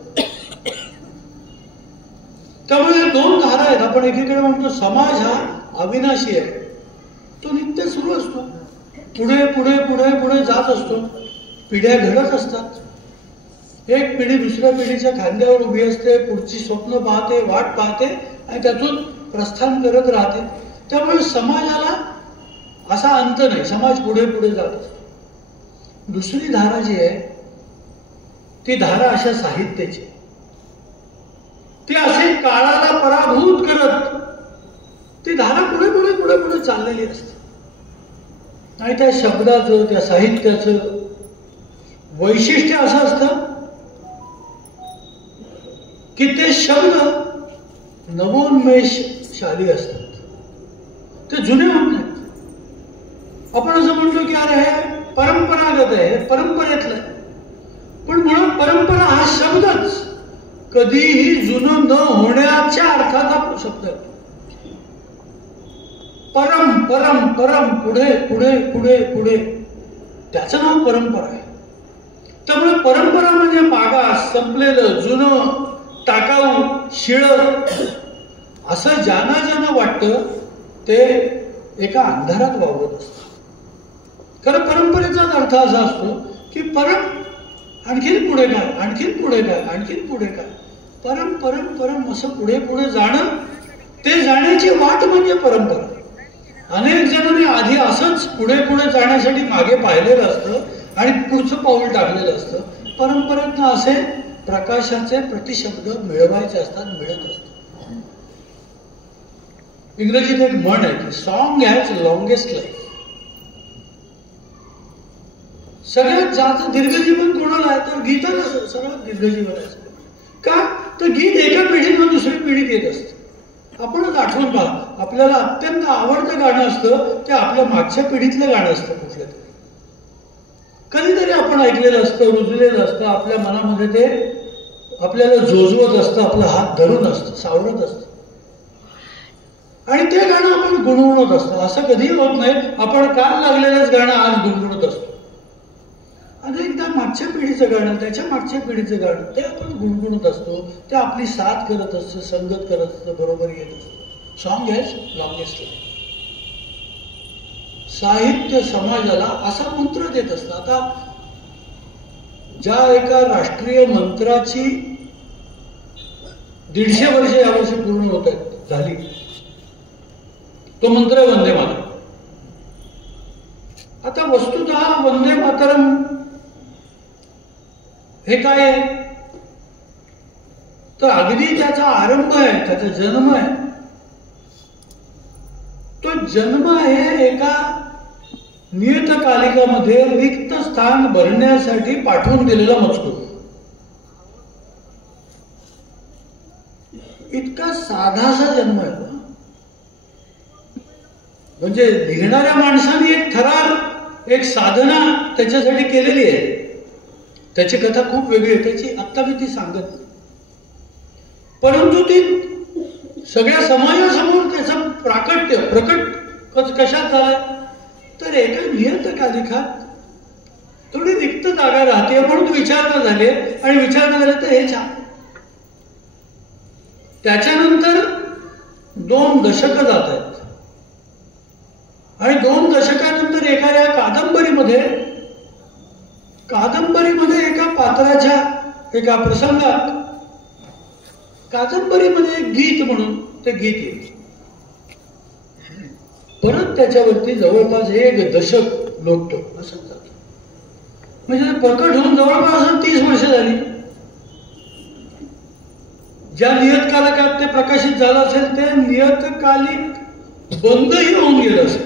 त्यामुळे दोन धारा आहेत. आपण एकीकडे म्हणतो समाज हा अविनाशी आहे, तो नित्य सुरू असतो, पुढे पुढे पुढे पुढे जात असतो. पिढ्या घडत असतात. एक पिढी दुसऱ्या पिढीच्या खांद्यावर उभी असते, पुढची स्वप्न पाहते, वाट पाहते आणि त्यातून प्रस्थान करत राहते. त्यामुळे समाजाला असा अंत नाही, समाज पुढे पुढे जात असतो. दुसरी धारा जी आहे ती धारा अशा साहित्याची, ती असे काळाला पराभूत करत ती धारा पुढे पुढे पुढे पुढे चाललेली असते. आणि त्या शब्दाचं, त्या साहित्याचं वैशिष्ट्य असं असतं की ते शब्द नवोन्मेषशाली असतात, ते जुने होत नाहीत. आपण असं म्हणतो की अरे हे परंपरागत आहे, हे परंपरेतलं आहे, पण मुळात परंपरा हा शब्दच कधीही जुनं न होण्याच्या अर्थाचा शब्द आहे. परम परम परम, पुढे पुढे पुढे पुढे, त्याचं नाव परंपरा आहे. त्यामुळे परंपरा म्हणजे मागास, संपलेलं, जुनं, टाकाऊ, शिळं असं ज्यांना ज्यांना वाटतं ते एका अंधारात वावरत असतं. खरं परंपरेचाच अर्थ असा असतो की आणखीन पुढे काय, आणखीन पुढे काय, आणखीन पुढे काय, परम परम परम असं पुढे पुढे जाणं, ते जाण्याची वाट म्हणजे परंपरा. अनेक जणांनी आधी असंच पुढे पुढे जाण्यासाठी मागे पाहिलेलं असतं आणि पुढचं पाऊल टाकलेलं असतं. परंपरेतनं असे प्रकाशाचे प्रतिशब्द मिळवायचे असतात, मिळत असतात. इंग्रजीत एक म्हण आहे की सॉंग हॅज लॉंगेस्ट लाईफ. सगळ्यात जास्त दीर्घजीवन कोणाला आहे तर गीताला सर्वात दीर्घजीवन आहे. का तर गीत एका पिढीतून दुसऱ्या पिढीत येत असतं. आपणच आठवून पहा, आपल्याला अत्यंत आवडतं गाणं असतं ते आपल्या मागच्या पिढीतलं गाणं असतं. कुठलं तरी कधीतरी आपण ऐकलेलं असतं, रुजलेलं असतं, आपल्या मनामध्ये ते आपल्याला जोजवत असतं, आपला हात धरून असतं, सावरत असतं आणि ते गाणं आपण गुणगुणत असतो. असं कधीही होत नाही आपण काल लागलेलंच गाणं आज गुणगुणत असतो. त्याच्या मागच्या पिढीचं गाणं, त्याच्या मागच्या पिढीचं गाणं, ते आपण गुणगुणत असतो, ते आपली साथ करत असतं, संगत करत असतं, बरोबर येत असतं. Song has longest life. साहित्य समाजाला असा मंत्र देत असतं. आता ज्या एका राष्ट्रीय मंत्राची 150 वर्ष यावर्षी पूर्ण होत आहेत, झाली, तो मंत्र वंदे मातरम. आता वस्तुतः वंदे मातरम हे काय आहे, तर अगदी त्याचा आरंभ आहे, त्याचा जन्म आहे. तो जन्म आहे एका नियतकालिकामध्ये रिक्त स्थान भरण्यासाठी पाठवून दिलेला मजकूर. इतका साधासा जन्म आहे. म्हणजे लिहिणाऱ्या माणसाने एक थरार, एक साधना त्याच्यासाठी केलेली आहे. त्याची कथा खूप वेगळी आहे, त्याची आत्ता मी ती सांगत नाही. परंतु ती सगळ्या समाजासमोर त्याचं प्रकट कशात झालाय, तर एका नियतकालिकात थोडी रिक्त जागा राहते म्हणून विचारणा झाले, आणि विचारणा झाले तर हे छान. त्याच्यानंतर 2 दशकं जात आहेत, आणि 2 दशकानंतर एखाद्या कादंबरीमध्ये एका पात्राच्या एका प्रसंगात कादंबरीमध्ये एक गीत म्हणून ते गीत येईल. परत त्याच्यावरती जवळपास 1 दशक लोटतो असं जातं. म्हणजे प्रकट होऊन जवळपास 30 वर्ष झाली. ज्या नियतकालिकात ते प्रकाशित झालं असेल ते नियतकालिक बंदही होऊन गेलं असेल.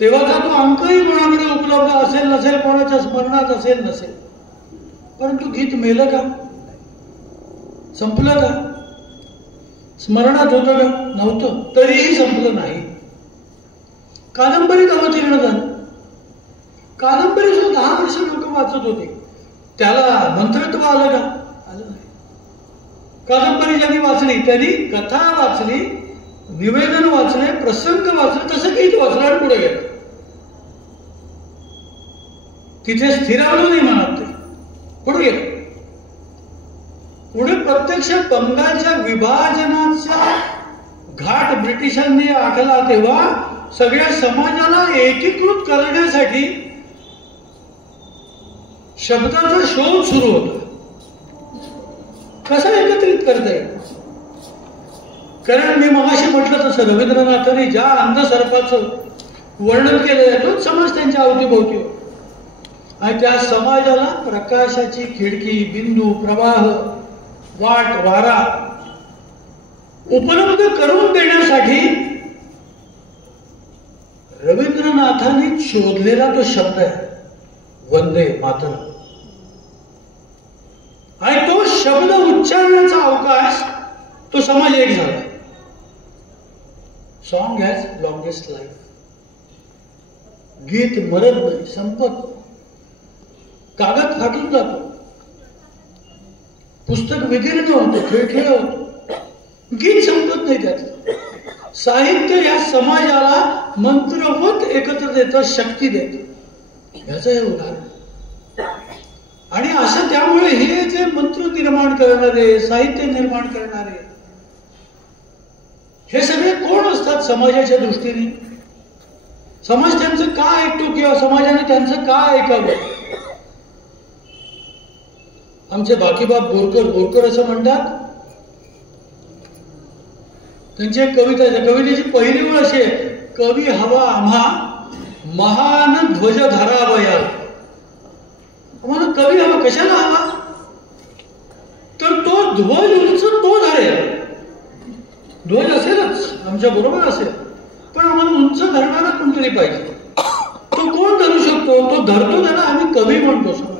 तेव्हाचा तो अंकही कोणाकडे उपलब्ध असेल नसेल, कोणाच्या स्मरणात असेल नसेल. परंतु गीत मेलं का, संपलं का, स्मरणात होतं का, नव्हतं. तरीही संपलं नाही. कादंबरीत अवतीर्ण झालं. कादंबरी जो 10 वर्ष लोक वाचत होते, त्याला मंत्रत्व आलं का, आलं नाही. कादंबरी ज्यांनी वाचली त्यांनी कथा वाचली, निवेदन वाचले, प्रसंग वाचले, तसं गीत वाचलं आणि पुढे गेलं. तिथे स्थिरावलं नाही मनात, ते पुढे गेलं. पुढे प्रत्यक्ष बंगालच्या विभाजनाचा घाट ब्रिटिशांनी आखला, तेव्हा सगळ्या समाजाला एकीकृत करण्यासाठी शब्दाचा शोध सुरू होता. कसा एकत्रित करता येईल. कारण मी मगाशी म्हटलं तसं रवींद्रनाथांनी ज्या अंधसर्पाचं वर्णन केलंय तोच समाज त्यांच्या अवतीभोवती होता. आणि त्या समाजाला प्रकाशाची खिडकी, बिंदू, प्रवाह, वाट, वारा उपलब्ध करून देण्यासाठी रवींद्रनाथांनी शोधलेला तो शब्द आहे वंदे मातरम. आणि तो शब्द उच्चारण्याचा अवकाश तो समाज एक झाला. Song has longest life. गीत मरत नाही, संपत. कागद फाटून जातो, पुस्तक विदीर्ण होतं, खेळखेळ होतो, गीत संपत नाही. त्यातलं साहित्य या समाजाला मंत्रवत एकत्र देतं, शक्ती देतं. याचं हे उदाहरण. आणि असं त्यामुळे हे जे मंत्र निर्माण करणारे, साहित्य निर्माण करणारे, हे सगळे कोण असतात समाजाच्या दृष्टीने. समाज त्यांचं का ऐकतो किंवा समाजाने त्यांचं का ऐकावं. आमचे बाकीबाब बोरकर असं म्हणतात. त्यांची एक कविता आहे, कवितेची पहिली ओळ अशी आहे, कवी हवा आम्हा महान ध्वज धरावया. आम्हाला कवी हवा, कशाला हवा, तर तो ध्वज उंच तो धरेल. ध्वज असेलच, आमच्या बरोबर असेल, पण आम्हाला उंच धरणारा कोणतरी पाहिजे. तो कोण धरू शकतो, तो धरतो त्याला आम्ही कवी म्हणतो समाज.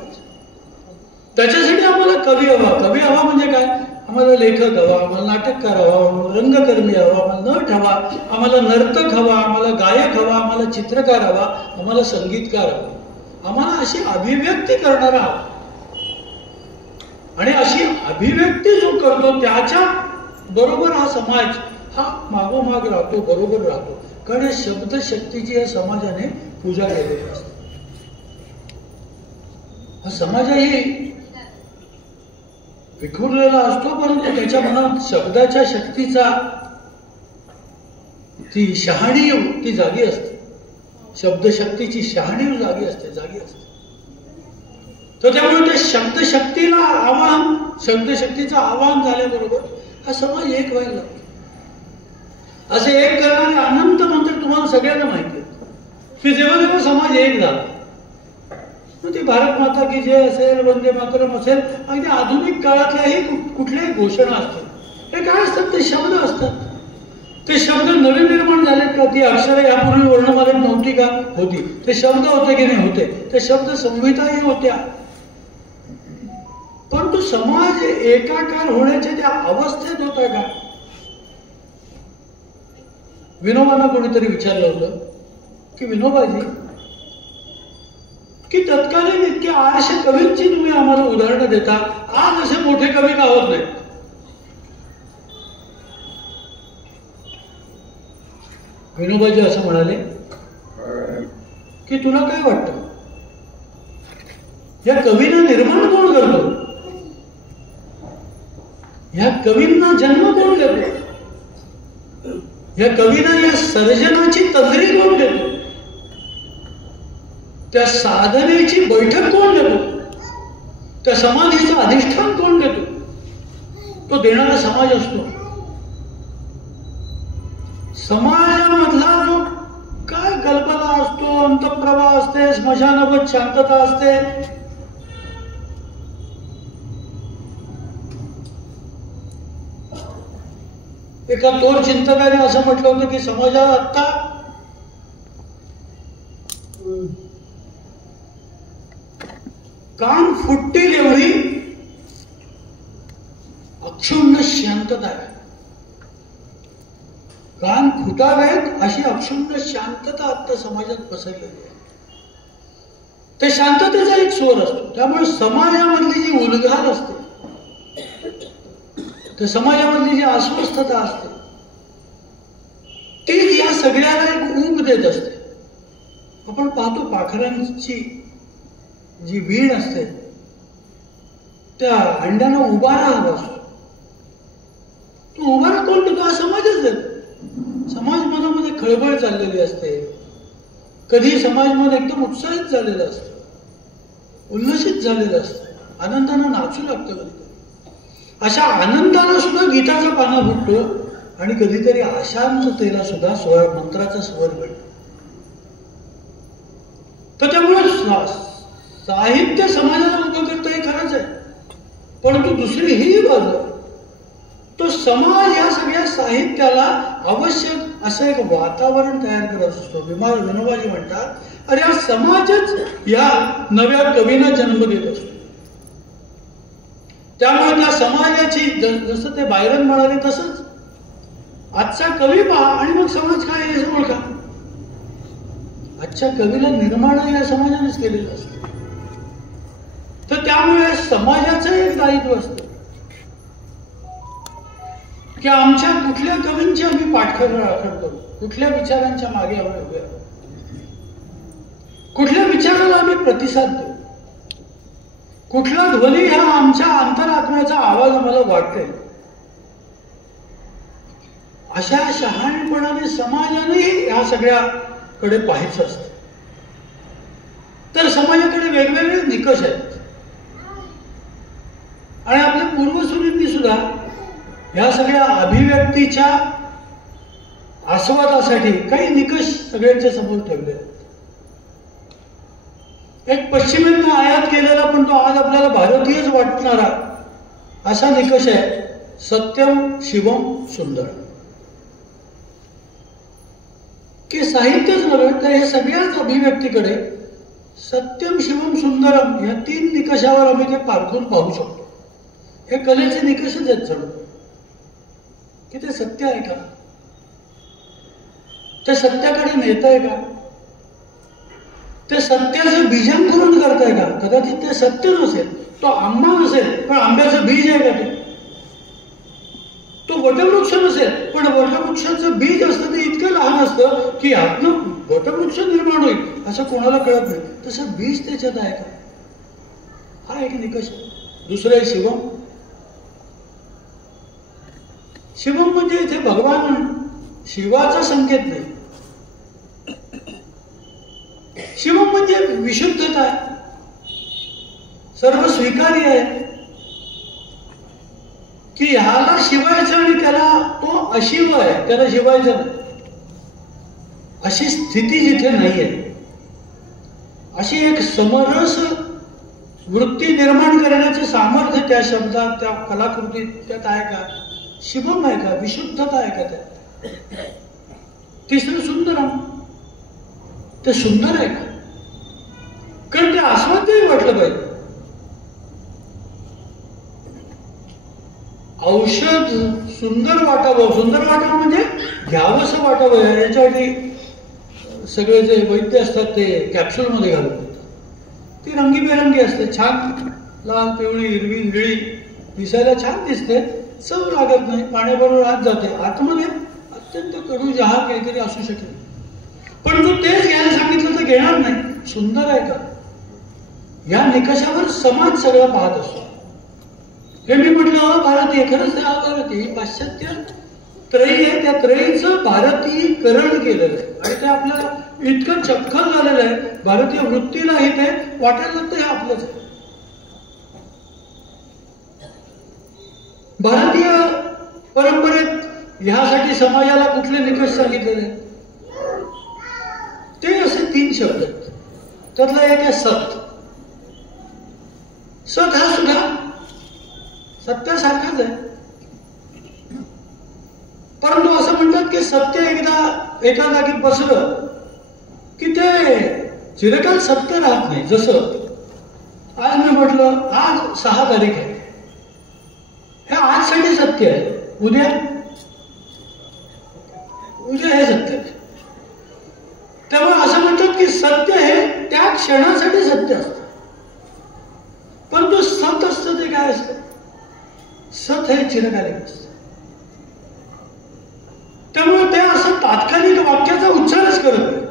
त्याच्यासाठी आम्हाला कवी हवा. कवी हवा म्हणजे काय, आम्हाला लेखक हवा, आम्हाला नाटककार हवा, रंगकर्मी हवा, आम्हाला नट हवा, आम्हाला नर्तक हवा, आम्हाला गायक हवा, आम्हाला चित्रकार हवा, आम्हाला संगीतकार हवा, आम्हाला अशी अभिव्यक्ती करणारा हवा. आणि अशी अभिव्यक्ती जो करतो त्याच्या बरोबर हा समाज हा मागोमाग राहतो, बरोबर राहतो. कारण शब्दशक्तीची या समाजाने पूजा केलेली असते. हा समाजही विखुरलेला असतो, परंतु त्याच्या मनात शब्दाच्या शक्तीचा ती शहाणीव ती जागी असते. शब्दशक्तीची शहाणीव जागी असते. तर त्यामुळे त्या शब्दशक्तीला आव्हान, शब्दशक्तीचं आव्हान झाल्याबरोबर हा समाज एक व्हायला लागतो. असे एक करणारे अनंत मंत्र तुम्हाला सगळ्यांना माहिती आहे की जेव्हा जेव्हा समाज एक झाला, मग ती भारत माता की जय असेल, वंदे मातरम असेल, अगदी आधुनिक काळातल्याही कुठल्याही घोषणा असतील, हे काय असतात? ते शब्द असतात. ते शब्द नवीन निर्माण झालेत का? ती अक्षरं यापूर्वी वर्णमालेत नव्हती का? होती. ते शब्द होते की नाही? होते. ते शब्द संहिताही होत्या. परंतु समाज एकाकार होण्याच्या त्या अवस्थेत होता का? विनोबांना कोणीतरी विचारलं होतं की विनोबाजी, की तत्कालीन इतके आळशी कवींची तुम्ही आम्हाला उदाहरणं देता, आज असे मोठे कवी का होत नाहीत? विनोबाजी असं म्हणाले की तुला काय वाटतं, या कवींना निर्माण कोण करतो? या कवींना जन्म कोण देतो? या कवींना या सर्जनाची तंद्री कोण देतो? त्या साधनेची बैठक कोण देतो? त्या समाधीचं अधिष्ठान कोण देतो? तो देणारा समाज असतो. समाजामधला जो काय कल्पना असतो, अंतःप्रभा असते, स्मशानभूत शांतता असते, एका थोर चिंतकाने असं म्हटलं होतं की समाजाला आत्ता कान फुटतील एवढी अक्षुण्ण शांतता आहे. कान फुटावेत अशी अक्षुण्ण शांतता आता समाजात पसरलेली आहे. त्या शांततेचा एक स्वर असतो. त्यामुळे समाजामधली जी उद्गार असते, तर समाजामधली जी अस्वस्थता असते, ती या सगळ्याला एक ऊब देत असते. आपण पाहतो पाखरांची जी वीण असते, त्या अंड्यानं उभारा हवा असतो. तो उभारा कोण देतो? हा समाजच देतो. समाज मनामध्ये खळबळ चाललेली असते. कधी समाज मन एकदम उत्साहित झालेलं असतं, उल्लसित झालेलं असतं, आनंदानं नाचू लागतं. कधीतरी अशा आनंदाला सुद्धा गीताचा पाना फुटतो आणि कधीतरी अशांततेला सुद्धा मंत्राचा स्वर भेटतो. तर त्यामुळे साहित्य समाजाला उभं करतं हे खरंच आहे, परंतु दुसरी ही बाजू, तो समाज या सगळ्या साहित्याला आवश्यक असं एक वातावरण तयार करत असतो. विनोबाजी म्हणतात, अरे हा समाजच या नव्या कवींना जन्म देत असतो. त्यामुळे त्या समाजाची जसं ते बायरन म्हणाले तसंच आजचा कवी पहा आणि मग समाज काय आहे हे ओळखा. आजच्या कवीला निर्माण या समाजानेच केलेलं असतं. तर त्यामुळे समाजाचं एक दायित्व असतं की आमच्या कुठल्या कवींची आम्ही पाठराखण करू, कुठल्या विचारांच्या मागे आम्ही उभे आहोत, कुठल्या विचाराला आम्ही प्रतिसाद देऊ, कुठला ध्वनी हा आमच्या अंतरात्म्याचा आवाज आम्हाला वाटतोय. अशा शहाणपणाने समाजाने या सगळ्याकडे पाहायचं असतं. तर समाजाकडे वेगवेगळे निकष आहेत आणि आपल्या पूर्वसुरींनी सुद्धा या सगळ्या अभिव्यक्तीच्या आस्वादासाठी काही निकष सगळ्यांच्या समोर ठेवले आहेत. एक पश्चिमेतनं आयात केलेला पण तो आज आपल्याला भारतीयच वाटणारा असा निकष आहे, सत्यम शिवम सुंदर. की साहित्यच नव्हे तर हे सगळ्याच अभिव्यक्तीकडे सत्यम शिवम सुंदरम या 3 निकषावर आम्ही ते पारखून पाहू शकतो. हे कलेचे निकषच आहेत जणू की ते सत्य आहे का, ते सत्याकडे नेत आहे का, ते सत्याचं बीजांकुरण करताय का. कदाचित ते सत्य नसेल, तो आंबा नसेल पण आंब्याचं बीज आहे का, तो वटवृक्ष नसेल पण वटवृक्षाचं बीज असतं ते इतकं लहान असतं की यातनं वटवृक्ष निर्माण होईल असं कोणाला कळत नाही. तसं बीज त्याच्यात आहे का. हा एक निकष आहे. दुसरं आहे शिवम. शिवम म्हणजे इथे भगवान शिवाचा संकेत नाही. शिवम म्हणजे विशुद्धता आहे, सर्व स्वीकार्य आहे. की ह्याला शिवायचं आणि त्याला तो अशिव आहे, त्याला शिवायचं नाही, अशी स्थिती जिथे नाहीये. अशी एक समरस वृत्ती निर्माण करण्याचं सामर्थ्य त्या शब्दात, त्या कलाकृतीत त्यात आहे का? शिवम आहे का? विशुद्धता आहे का त्यात? तिसरं सुंदरम. ते सुंदर आहे का? कारण ते आस्वाद्यही वाटलं पाहिजे. औषध सुंदर वाटावं, सुंदर वाटावं म्हणजे घ्यावंसं वाटावं. याच्यासाठी सगळे जे वैद्य असतात ते कॅप्सूलमध्ये घालून देतात. ती रंगीबेरंगी असते, छान लाल, पिवळी, हिरवी, निळी, दिसायला छान दिसते, चव लागत नाही, पाण्याबरोबर आत जाते. आतमध्ये अत्यंत कडू जहार काहीतरी असू शकेल. पण तू तेच घ्यायला सांगितलं तर घेणार नाही. सुंदर आहे का? या निकषावर समाज सगळं पाहत असतो. हे मी म्हटलं भारतीय, खरंच हा भारतीय पाश्चात्य त्रयी आहे, त्या त्रयीचं भारतीयकरण केलेलं आहे. आणि ते आपल्याला इतकं चक्कर झालेलं आहे, भारतीय वृत्तीलाही ते वाटायला लागतं हे आपलंच आहे. भारतीय परंपरेत ह्यासाठी समाजाला कुठले निकष सांगितलेले? ते असे 3 शब्द आहेत. त्यातला एक आहे सत. सत हा सुद्धा सत्यासारखाच आहे, परंतु असं म्हणतात की सत्य एकदा एका जागी बसलं की ते चिरकाल सत्य राहत नाही. जसं आज मी म्हटलं आज 6 तारीख आहे, हे आजसाठी सत्य आहे, उद्या हे सत्य आहे. त्यामुळे असं म्हणतात की सत्य हे त्या क्षणासाठी सत्य असतं, परंतु सत असतं ते काय असतं? सत हे चिरकालिक असतं. त्यामुळे ते असं तात्कालिक वाक्याचा उच्चारच करत नाही,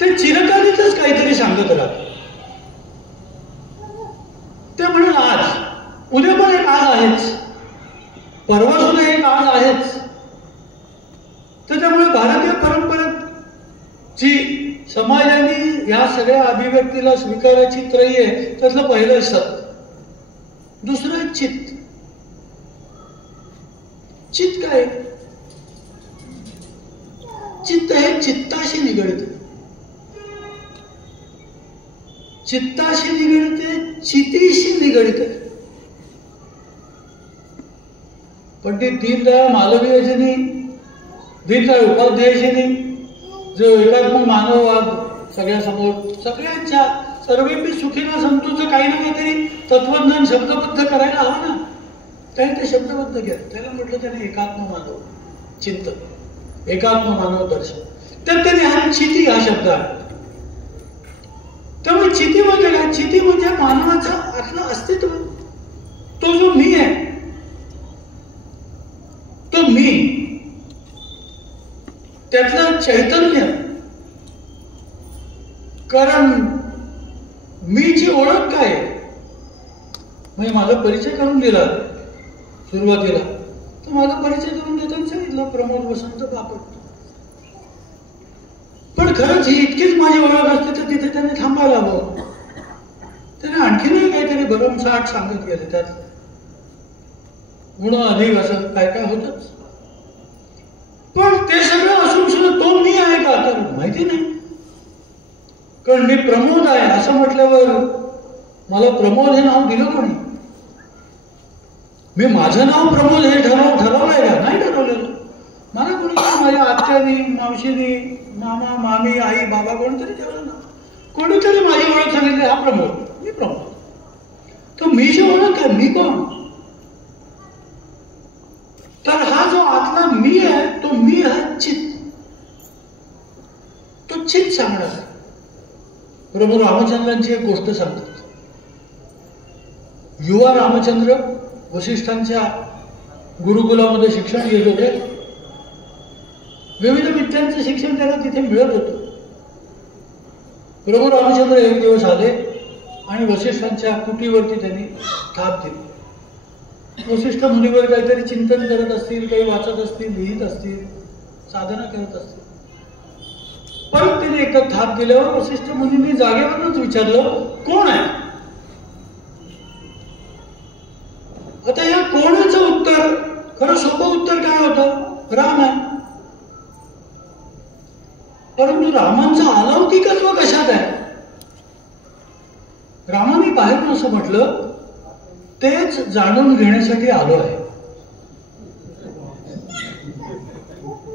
ते चिरकालिकच काहीतरी सांगत राहत. ते म्हणून आज, उद्या पण एक आज आहेच, परवा सुद्धा एक आज आहेच. तर त्यामुळे भारतीय परंपरेत जी समाजाने या सगळ्या अभिव्यक्तीला स्वीकारायची त्रयी आहे, त्यातलं पहिलं सत. दुसरं आहे चित्त. चित्त काय? चित्त हे चित्ताशी निगडित, चित्ताशी निगडित आहे, चितीशी निगडित आहे. पंडित दीनदयाळ मालवीयजींनी, दीनदयाळ उपाध्यायजींनी जो एकात्म मानववाद सगळ्यासमोर, सगळ्यांच्या सर्वेपी सुखीना संतोचं काही ना काहीतरी तत्वज्ञान शब्दबद्ध करायला हवं ना, त्याने ते शब्दबद्ध केलं. त्याला म्हटलं त्याने एकात्म मानव चिंतन, एकात्म मानव दर्शन. तर त्याने हा चिती हा शब्द आहे. त्यामुळे चिती म्हणजे काय? चिती म्हणजे मानवाचं आतलं अस्तित्व, तो जो मी आहे, तो मी, त्यातलं चैतन्य. कारण मीची ओळख काय? म्हणजे माझा परिचय करून दिला सुरुवातीला, तर माझा परिचय करून देताना सांगितलं प्रमोद वसंत बापट. पण खरंच ही इतकीच माझी ओळख असते तर तिथे त्याने थांबायला हवं. त्याने आणखीनही काहीतरी भरमसाठ सांगत गेले, त्यात गुण अधिक असं काय काय होतच. पण ते सगळं असून सुद्धा तो मी आहे का तर माहिती नाही. कारण मी प्रमोद आहे असं म्हटल्यावर मला प्रमोद हे नाव दिलं कोणी? मी माझं नाव प्रमोद हे ठरवलंय का? नाही ठरवलेलं. मला कोणीतरी, माझ्या आत्यानी, मावशीनी, मामा, मामी, आई, बाबा कोणीतरी ठेवलं ना. कोणीतरी माझी ओळख सांगितली, हा प्रमोद, मी प्रमोद. तर मीची ओळख आहे, मी कोण? तर हा जो आतला मी आहे, तो मी हा चित्त, तो चित्त सांगणार आहे. प्रभू रामचंद्रांची एक गोष्ट सांगतात. युवा रामचंद्र वसिष्ठांच्या गुरुकुलामध्ये शिक्षण घेत होते. विविध विद्यांचं शिक्षण त्याला तिथे मिळत होतं. प्रभू रामचंद्र एक दिवस आले आणि वसिष्ठांच्या कुटीवरती त्यांनी थाप दिली. वसिष्ठ मुनीवर काहीतरी चिंतन करत असतील, काही वाचत असतील, लिहित असतील, साधना करत असतील. परत तिने एकदा थाप दिल्यावर वसिष्ठ मुनींनी जागेवरूनच विचारलं, कोण आहे? आता या कोणाचं उत्तर, खरं सोपं उत्तर काय होतं? राम आहे. परंतु रामांचं अलौकिकत्व कशात आहे? रामाने बाहेरून असं म्हटलं, तेच जाणून घेण्यासाठी आलो आहे.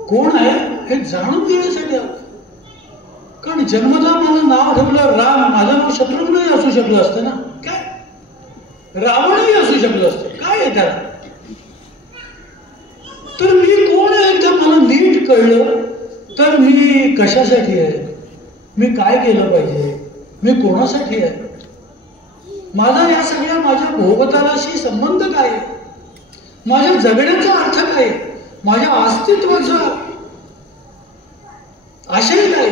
कोण आहे हे जाणून घेण्यासाठी आलो. कारण जन्मदा मला नाव ठेवलं राम, माझं नाव शत्रुघ्नही असू शकलं असतं ना, काय रावणही असू शकलं असतं, काय आहे त्याला? तर मी कोण आहे एकदा मला नीट कळलं तर मी कशासाठी आहे, मी काय केलं पाहिजे, मी कोणासाठी आहे, माझा या सगळ्या माझ्या भोवतालाशी संबंध काय आहे, माझ्या जगण्याचा अर्थ काय आहे, माझ्या अस्तित्वाचा आशय काय,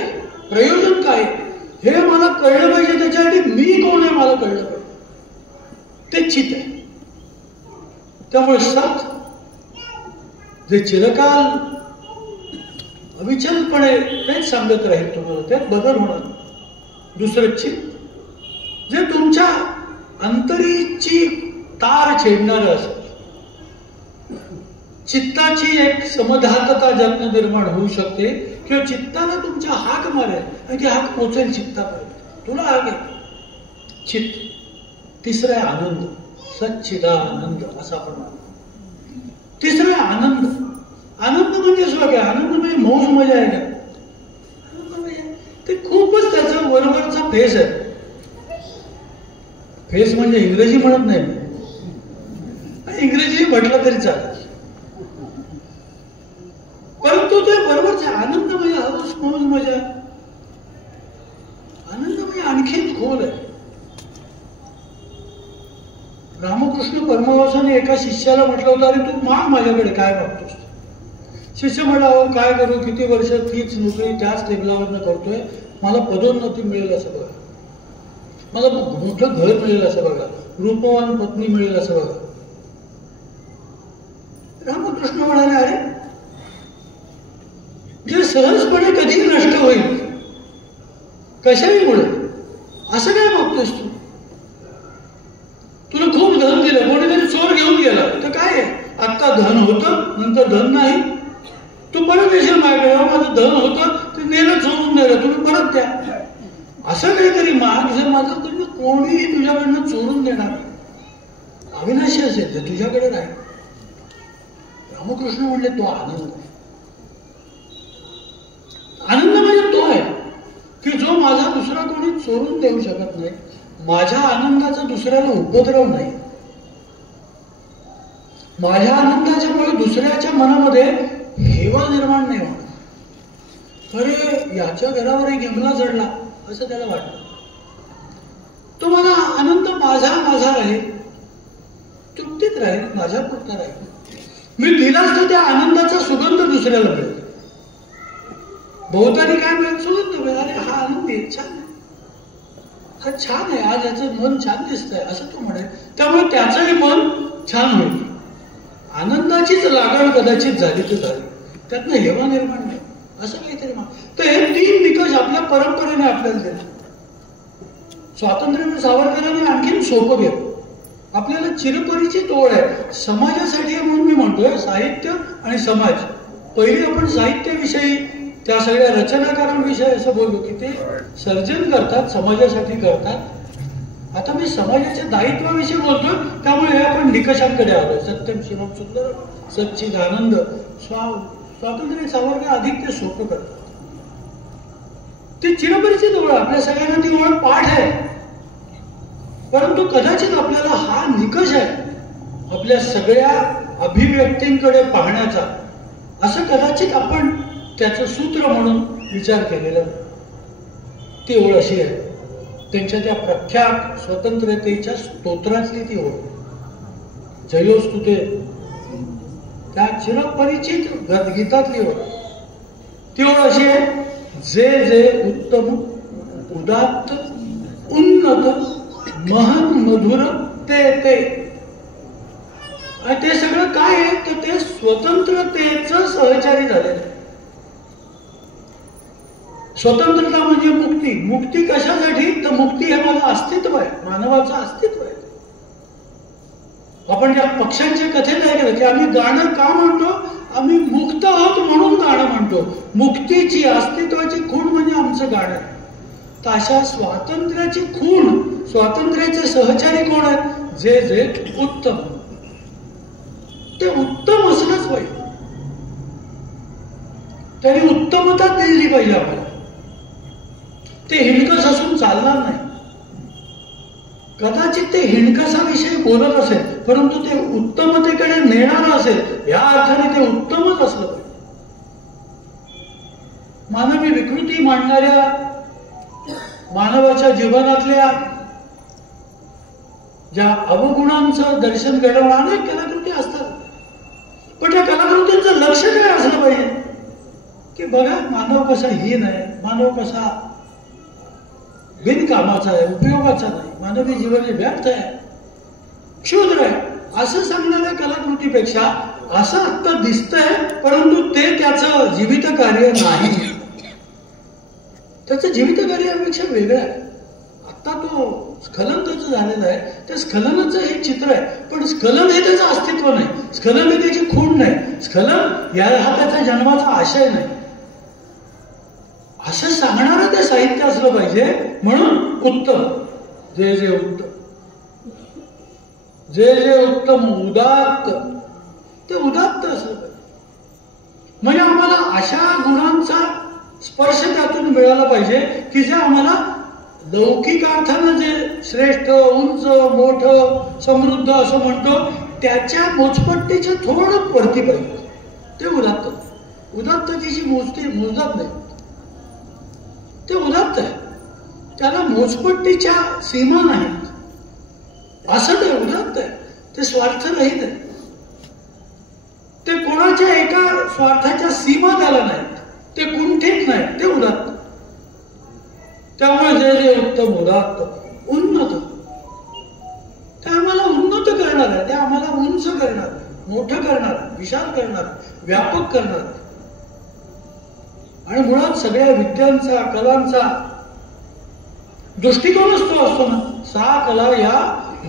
प्रयोजन काय, हे मला कळलं पाहिजे. त्याच्यासाठी मी कोण आहे मला कळलं पाहिजे. ते चित आहे. त्यामुळे सत जे चिरकाल अविचलपणे तेच सांगत राहील तुम्हाला, त्यात बदल होणार. दुसरं चित जे तुमच्या अंतरीची तार छेडणारं असेल, चित्ताची एक समधातता ज्यातनं निर्माण होऊ शकते, किंवा चित्ताला तुमच्या हाक मारेल आणि ती हाक पोचेल चित्तापर्यंत. तुला हाक आहे चित्त. तिसरं आहे आनंद, सच्चिदानंद असा आपण म्हणतो. तिसरं आहे आनंद. आनंद म्हणजे असं काय? आनंद म्हणजे मौज मजा आहे का? आनंद म्हणजे ते खूपच त्याचा वरवरचा फेस आहे. फेस म्हणजे इंग्रजी म्हणत नाही, इंग्रजी म्हटलं तरी चालेल, परंतु ते बरोबरच आहे. आनंद म्हणजे हौस मौज मजा. आनंद म्हणजे आणखीन खोल आहे. रामकृष्ण परमहंसाने एका शिष्याला म्हटलं होतं, अरे तू माग माझ्याकडे, काय मागतोस? शिष्य म्हणाला, अहो काय करू, किती वर्ष तीच नोकरी त्याच टेबलावरनं करतोय, मला पदोन्नती मिळेल असं बघा, मला मोठं घर मिळेल असं बघा, रूपवान पत्नी मिळेल असं बघा. रामकृष्ण म्हणाले, अरे जे सहजपणे कधी नष्ट होईल कशाही मुळे, असं काय मागतोस तू? तुला खूप धन दिलं, कोणीतरी चोर घेऊन गेला तर काय आहे? आत्ता धन होतं, नंतर धन नाही. तू परत येशील माझ्याकडे, माझं धन होतं ते नेलं, चोरून नेलं, तुम्ही परत द्या. असं काहीतरी माग जे माझ्याकडनं कोणीही तुझ्याकडनं चोरून देणार, अविनाशी असेल ते तुझ्याकडे राहील. रामकृष्ण म्हणले, तो आनंद. आनंद म्हणजे तो आहे की जो माझा दुसरा कोणी चोरून देऊ शकत नाही. माझ्या आनंदाचा दुसऱ्याला उपद्रव नाही. माझ्या आनंदाच्यामुळे दुसऱ्याच्या मनामध्ये हेवा निर्माण नाही होणार. अरे याच्या घरावर एक यमला चढला असं त्याला वाटलं. तो माझा आनंद माझा माझा राहील, तृप्तीत राहील, माझ्या पुरता राहील. मी दिलाच तर त्या आनंदाचा सुगंध दुसऱ्याला मिळेल. बहुतांनी काय मिळेल? सुगंध मिळेल. अरे हा आनंद आहे, छान आहे, हा छान आहे, आज याचं मन छान दिसतंय असं तो म्हणेल. त्यामुळे त्याचंही मन छान होईल. आनंदाचीच लागण कदाचित झाली तर झाली, त्यातनं हेवा निर्माण नाही असं काहीतरी. तर हे 3 निकष आपल्या परंपरेने आपल्याला दिले. स्वातंत्र्यवीर सावरकरांनी आणखीन सोपं केलं. आपल्याला चिरपरिचित ओळ आहे समाजासाठी, म्हणून मी म्हणतोय साहित्य आणि समाज. पहिली आपण साहित्याविषयी, त्या सगळ्या रचनाकारांविषयी असं बोललो की ते सर्जन करतात, समाजासाठी करतात. आता मी समाजाच्या दायित्वाविषयी बोलतोय, त्यामुळे हे आपण निकषांकडे आलोय. सत्यम शिवम सुंदर सच्चिदानंद. स्वातंत्र्य सावरकर अधिक ते सोपं करतात. ती चिरपरिचित ओळ, आपल्या सगळ्यांना ती ओळख पाठ आहे. परंतु कदाचित आपल्याला हा निकष आहे आपल्या सगळ्या अभिव्यक्तींकडे पाहण्याचा, असं कदाचित आपण त्याचं सूत्र म्हणून विचार केलेला. ती ओळ अशी आहे, त्यांच्या त्या प्रख्यात स्वतंत्रतेच्या स्तोत्रातली ती ओळ, जयोस्तुते, त्या चिरपरिचित गीतातली ओळ. ती ओळ अशी आहे, जे जे उत्तम उदात्त उन्नत महन मधुर ते ते सगळं काय आहे तर ते स्वतंत्रतेचं सहचारी झालेलं आहे. स्वतंत्रता म्हणजे मुक्ती. मुक्ती कशासाठी तर मुक्ती हे माझं अस्तित्व आहे, मानवाचं अस्तित्व आहे. आपण ज्या पक्ष्यांच्या कथेत ऐकलं की आम्ही गाणं का म्हणतो, आम्ही मुक्त आहोत म्हणून गाणं म्हणतो. मुक्तीची अस्तित्वाची खूण म्हणजे आमचं गाणं. तर अशा स्वातंत्र्याची खूण, स्वातंत्र्याचे सहचारी कोण आहेत, जे जे उत्तम. ते उत्तम असलंच पाहिजे, त्यांनी उत्तमता दिली पाहिजे आपल्याला. ते हिणकस असून चालणार नाही. कदाचित ते हिणकसाविषयी बोलत असेल परंतु ते उत्तमतेकडे नेणारं असेल, या अर्थाने ते उत्तमच असलं पाहिजे. मानवी विकृती मांडणाऱ्या, मानवाच्या जीवनातल्या ज्या अवगुणांचं दर्शन घडवणाऱ्या अनेक कलाकृती असतात. पण त्या कलाकृतींचं लक्ष काय असलं पाहिजे की बघा मानव कसा हीन आहे, मानव कसा बिनकामाचा आहे, उपयोगाचा नाही, मानवी जीवन हे व्यर्थ आहे, क्षुद्र आहे, असं सांगणाऱ्या कलाकृतीपेक्षा असं आत्ता दिसतंय परंतु ते त्याचं जीवित कार्य नाही. त्याचं जीवित कार्यापेक्षा वेगळं आहे. आता तो स्खलन त्याचं झालेलं आहे, त्या स्खलनाचं हे चित्र आहे. पण स्खलन हे त्याचं अस्तित्व नाही, स्खलन हे त्याची खूण नाही, स्खलन हा त्याचा जन्माचा आशय नाही, असं सांगणारं ते साहित्य असलं पाहिजे. म्हणून उत्तम, जे जे उत्तम, जे जे उत्तम, उदात्त, ते उदात्त असलं पाहिजे. म्हणजे आम्हाला अशा गुणांचा स्पर्श त्यातून मिळाला पाहिजे की जे आम्हाला लौकिक अर्थानं जे श्रेष्ठ, उंच, मोठं, समृद्ध असं म्हणतो त्याच्या मोजपट्टीच्या थोडं वरती पाहिजे. ते उदात्त. उदात्ततेची मोजदात नाही, ते उदात्त आहे. त्याला मोजपट्टीच्या सीमा नाहीत, असं ते उदात्त आहे. ते स्वार्थरहित आहे. ते कोणाच्या एका स्वार्थाच्या सीमा त्याला नाहीत, ते कुंठित नाही, ते उदात्त. त्यामुळे जे जे उत्तम, उदात्त, उन्नत, ते आम्हाला उन्नत करणार आहे, ते आम्हाला उंच करणार, मोठं करणार, विशाल करणार, व्यापक करणार. आणि मुळात सगळ्या विद्यांचा, कलांचा दृष्टिकोनच तो असतो ना, सा कला या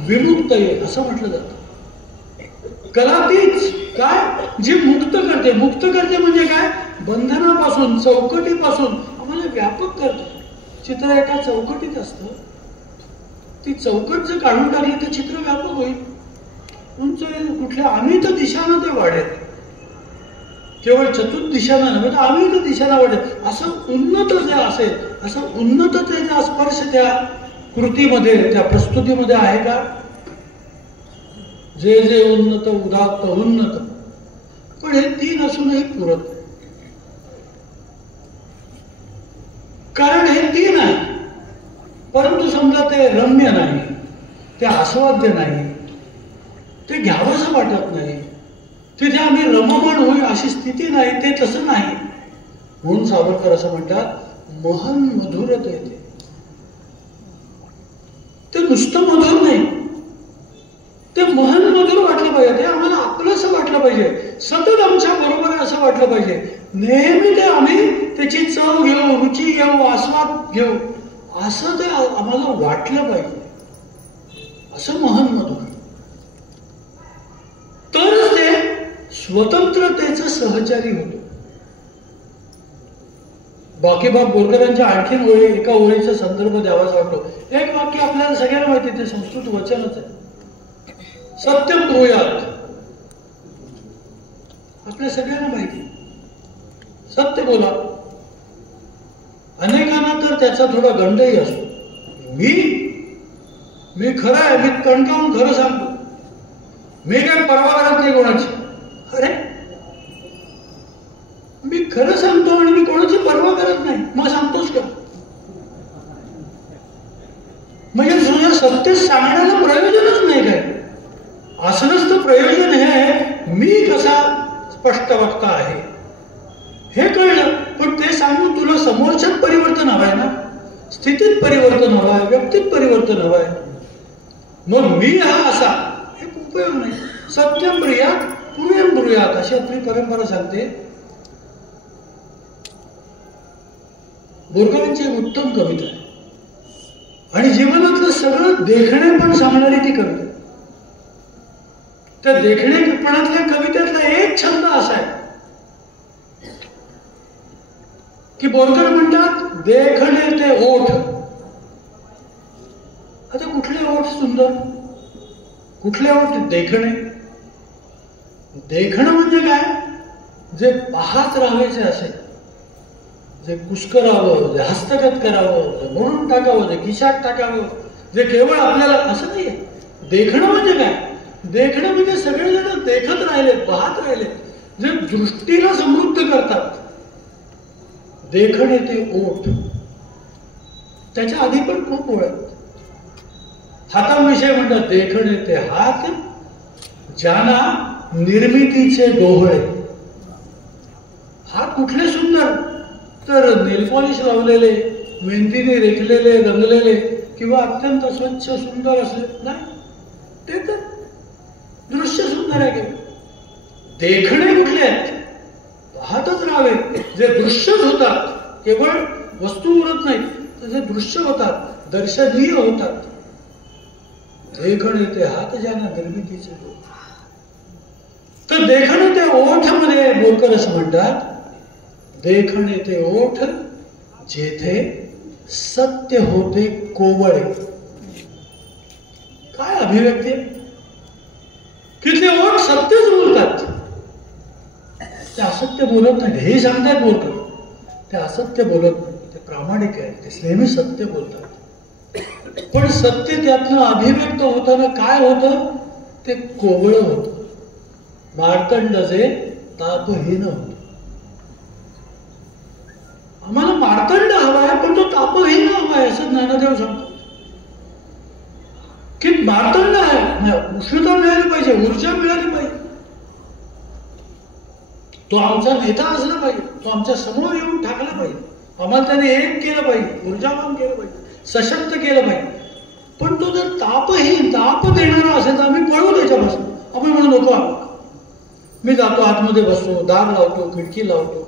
विमुक्त आहे असं म्हटलं जातं. कला तीच काय जी मुक्त करते. मुक्त करते म्हणजे काय, बंधनापासून, चौकटीपासून आम्हाला व्यापक करते. चित्र एका चौकटीत असतं, ती चौकट जर काढून टाकली तर चित्र व्यापक होईल, उंच कुठल्या अमित दिशानं ते वाढेल. केवळ चतुर्दिशानं नव्हे तर अमित दिशानं वाढेल. असं उन्नत जे असेल, असं उन्नततेचा स्पर्श त्या कृतीमध्ये, त्या प्रस्तुतीमध्ये आहे का. जे जे उन्नत, उदात्त, उन्नत. पण हे तीन असूनही पुरत नाही, कारण हे तीन आहे परंतु समजा ते रम्य नाही, ते आस्वाद्य नाही, ते घ्यावंसं वाटत नाही, तिथे आम्ही रममाण होईल अशी स्थिती नाही, ते तसं नाही. म्हणून सावरकर असं म्हणतात, महन मधुरत येते. ते नुसतं मधुर नाही, ते महन मधुर वाटलं पाहिजे, ते आम्हाला आपलंसं वाटलं पाहिजे, सतत आमच्या बरोबर आहे असं वाटलं पाहिजे. नेहमी ते आम्ही त्याची चव घेऊ, रुची घेऊ, आस्वाद घेऊ, असं ते आम्हाला वाटलं पाहिजे. असं महन मधुर, तरच ते स्वतंत्रतेचं सहचारी होतो. बाकीबाब बोरकरांच्या आणखीन एका ओळीचा संदर्भ द्यावा सांगतो. एक वाक्य आपल्याला सगळ्यांना माहिती, ते संस्कृत वचनच आहे, सत्यम ब्रूयात. आपल्या सगळ्यांना माहिती, सत्य बोला. अनेकांना तर त्याचा थोडा गंडही असतो. मी खरं आहे, मी कणकावून खरं सांगतो, मी काय परवा करत नाही कोणाची. अरे मी खरं सांगतो आणि मी कोणाची परवा करत नाही, मग सांगतोस का. म्हणजे तुझ्या सत्य सांगण्याला प्रयोजनच नाही काय. असं नसतं, प्रयोजन हे आहे मी कसा स्पष्ट वक्ता आहे हे कळलं, पण ते सांगून तुला समोरच्यात परिवर्तन हवंय ना. स्थितीत परिवर्तन हवं आहे, व्यक्तीत परिवर्तन हवं आहे. मग मी हा असा हे उपयोग नाही. सत्यम ब्रूयात पूर्वम ब्रूयात अशी आपली परंपरा सांगते. बोरकरांची एक उत्तम कविता आहे आणि जीवनातलं सगळं देखणे पण सांगणारी ती कविता. त्या देखणेपणातल्या कवितेतला एक छंद असा आहे की बोरकर म्हणतात देखणे ते ओठ. आता कुठले ओठ सुंदर, कुठले ओठ देखणे. देखणं म्हणजे काय, जे पाहत राहायचे असेल, जे कुस्करावं, जे हस्तगत करावं, जे म्हणून टाकावं, जे खिशात टाकावं, जे केवळ आपल्याला असं नाहीये. देखणं म्हणजे काय, देखणं म्हणजे सगळेजण देखत राहिले, पाहत राहिले, जे दृष्टीला समृद्ध करतात. देखणे ते ओठ. त्याच्या आधी पण खूप ओळ. हाताविषयी म्हणतात देखणे ते हात, ज्यांना निर्मितीचे डोहळे. हात कुठले सुंदर, तर नेलपॉलिश लावलेले, मेहंदीने रेखलेले, रंगलेले किंवा अत्यंत स्वच्छ सुंदर असले नाही, ते तर दृश्य सुंदर आहे. देखणे कुठले आहेत, पाहतच राहावे, जे दृश्यच होतात. केवळ वस्तू उरत नाही, तर जे दृश्य होतात, दर्शनीय होतात. देखणे ते हात, ज्यांना निर्मितीचे डोळे. तर देखणे ते ओठ मध्ये बोरकर असं म्हणतात, देखणे ते ओठ जेथे सत्य होते कोवळे. काय अभिव्यक्ती, तिथले ओठ सत्यच बोलतात, ते असत्य बोलत नाही. हे सांगतात बोलतात, ते असत्य बोलत नाही, ते प्रामाणिक आहे, ते नेहमी सत्य बोलतात. पण सत्य त्यातनं अभिव्यक्त होताना काय होतं, ते कोवळं होतं. मार्तंड जे तापहीन होत. आम्हाला मार्तंड हवा आहे, पण तो तापहीन हवा आहे असं ज्ञानदेव सांगतात. की मार्तंड आहे, उष्णता मिळाली पाहिजे, ऊर्जा मिळाली पाहिजे. तो आमचा नेता असला पाहिजे, तो आमच्या समोर येऊन टाकला पाहिजे, आम्हाला त्याने एक केलं पाहिजे, ऊर्जावान केलं पाहिजे, सशक्त केलं पाहिजे. पण तो जर तापहीन, ताप देणारा असेल तर आम्ही पळू त्याच्यापासून. आपण म्हणून नको, मी जातो आतमध्ये बसतो, दार लावतो, खिडकी लावतो.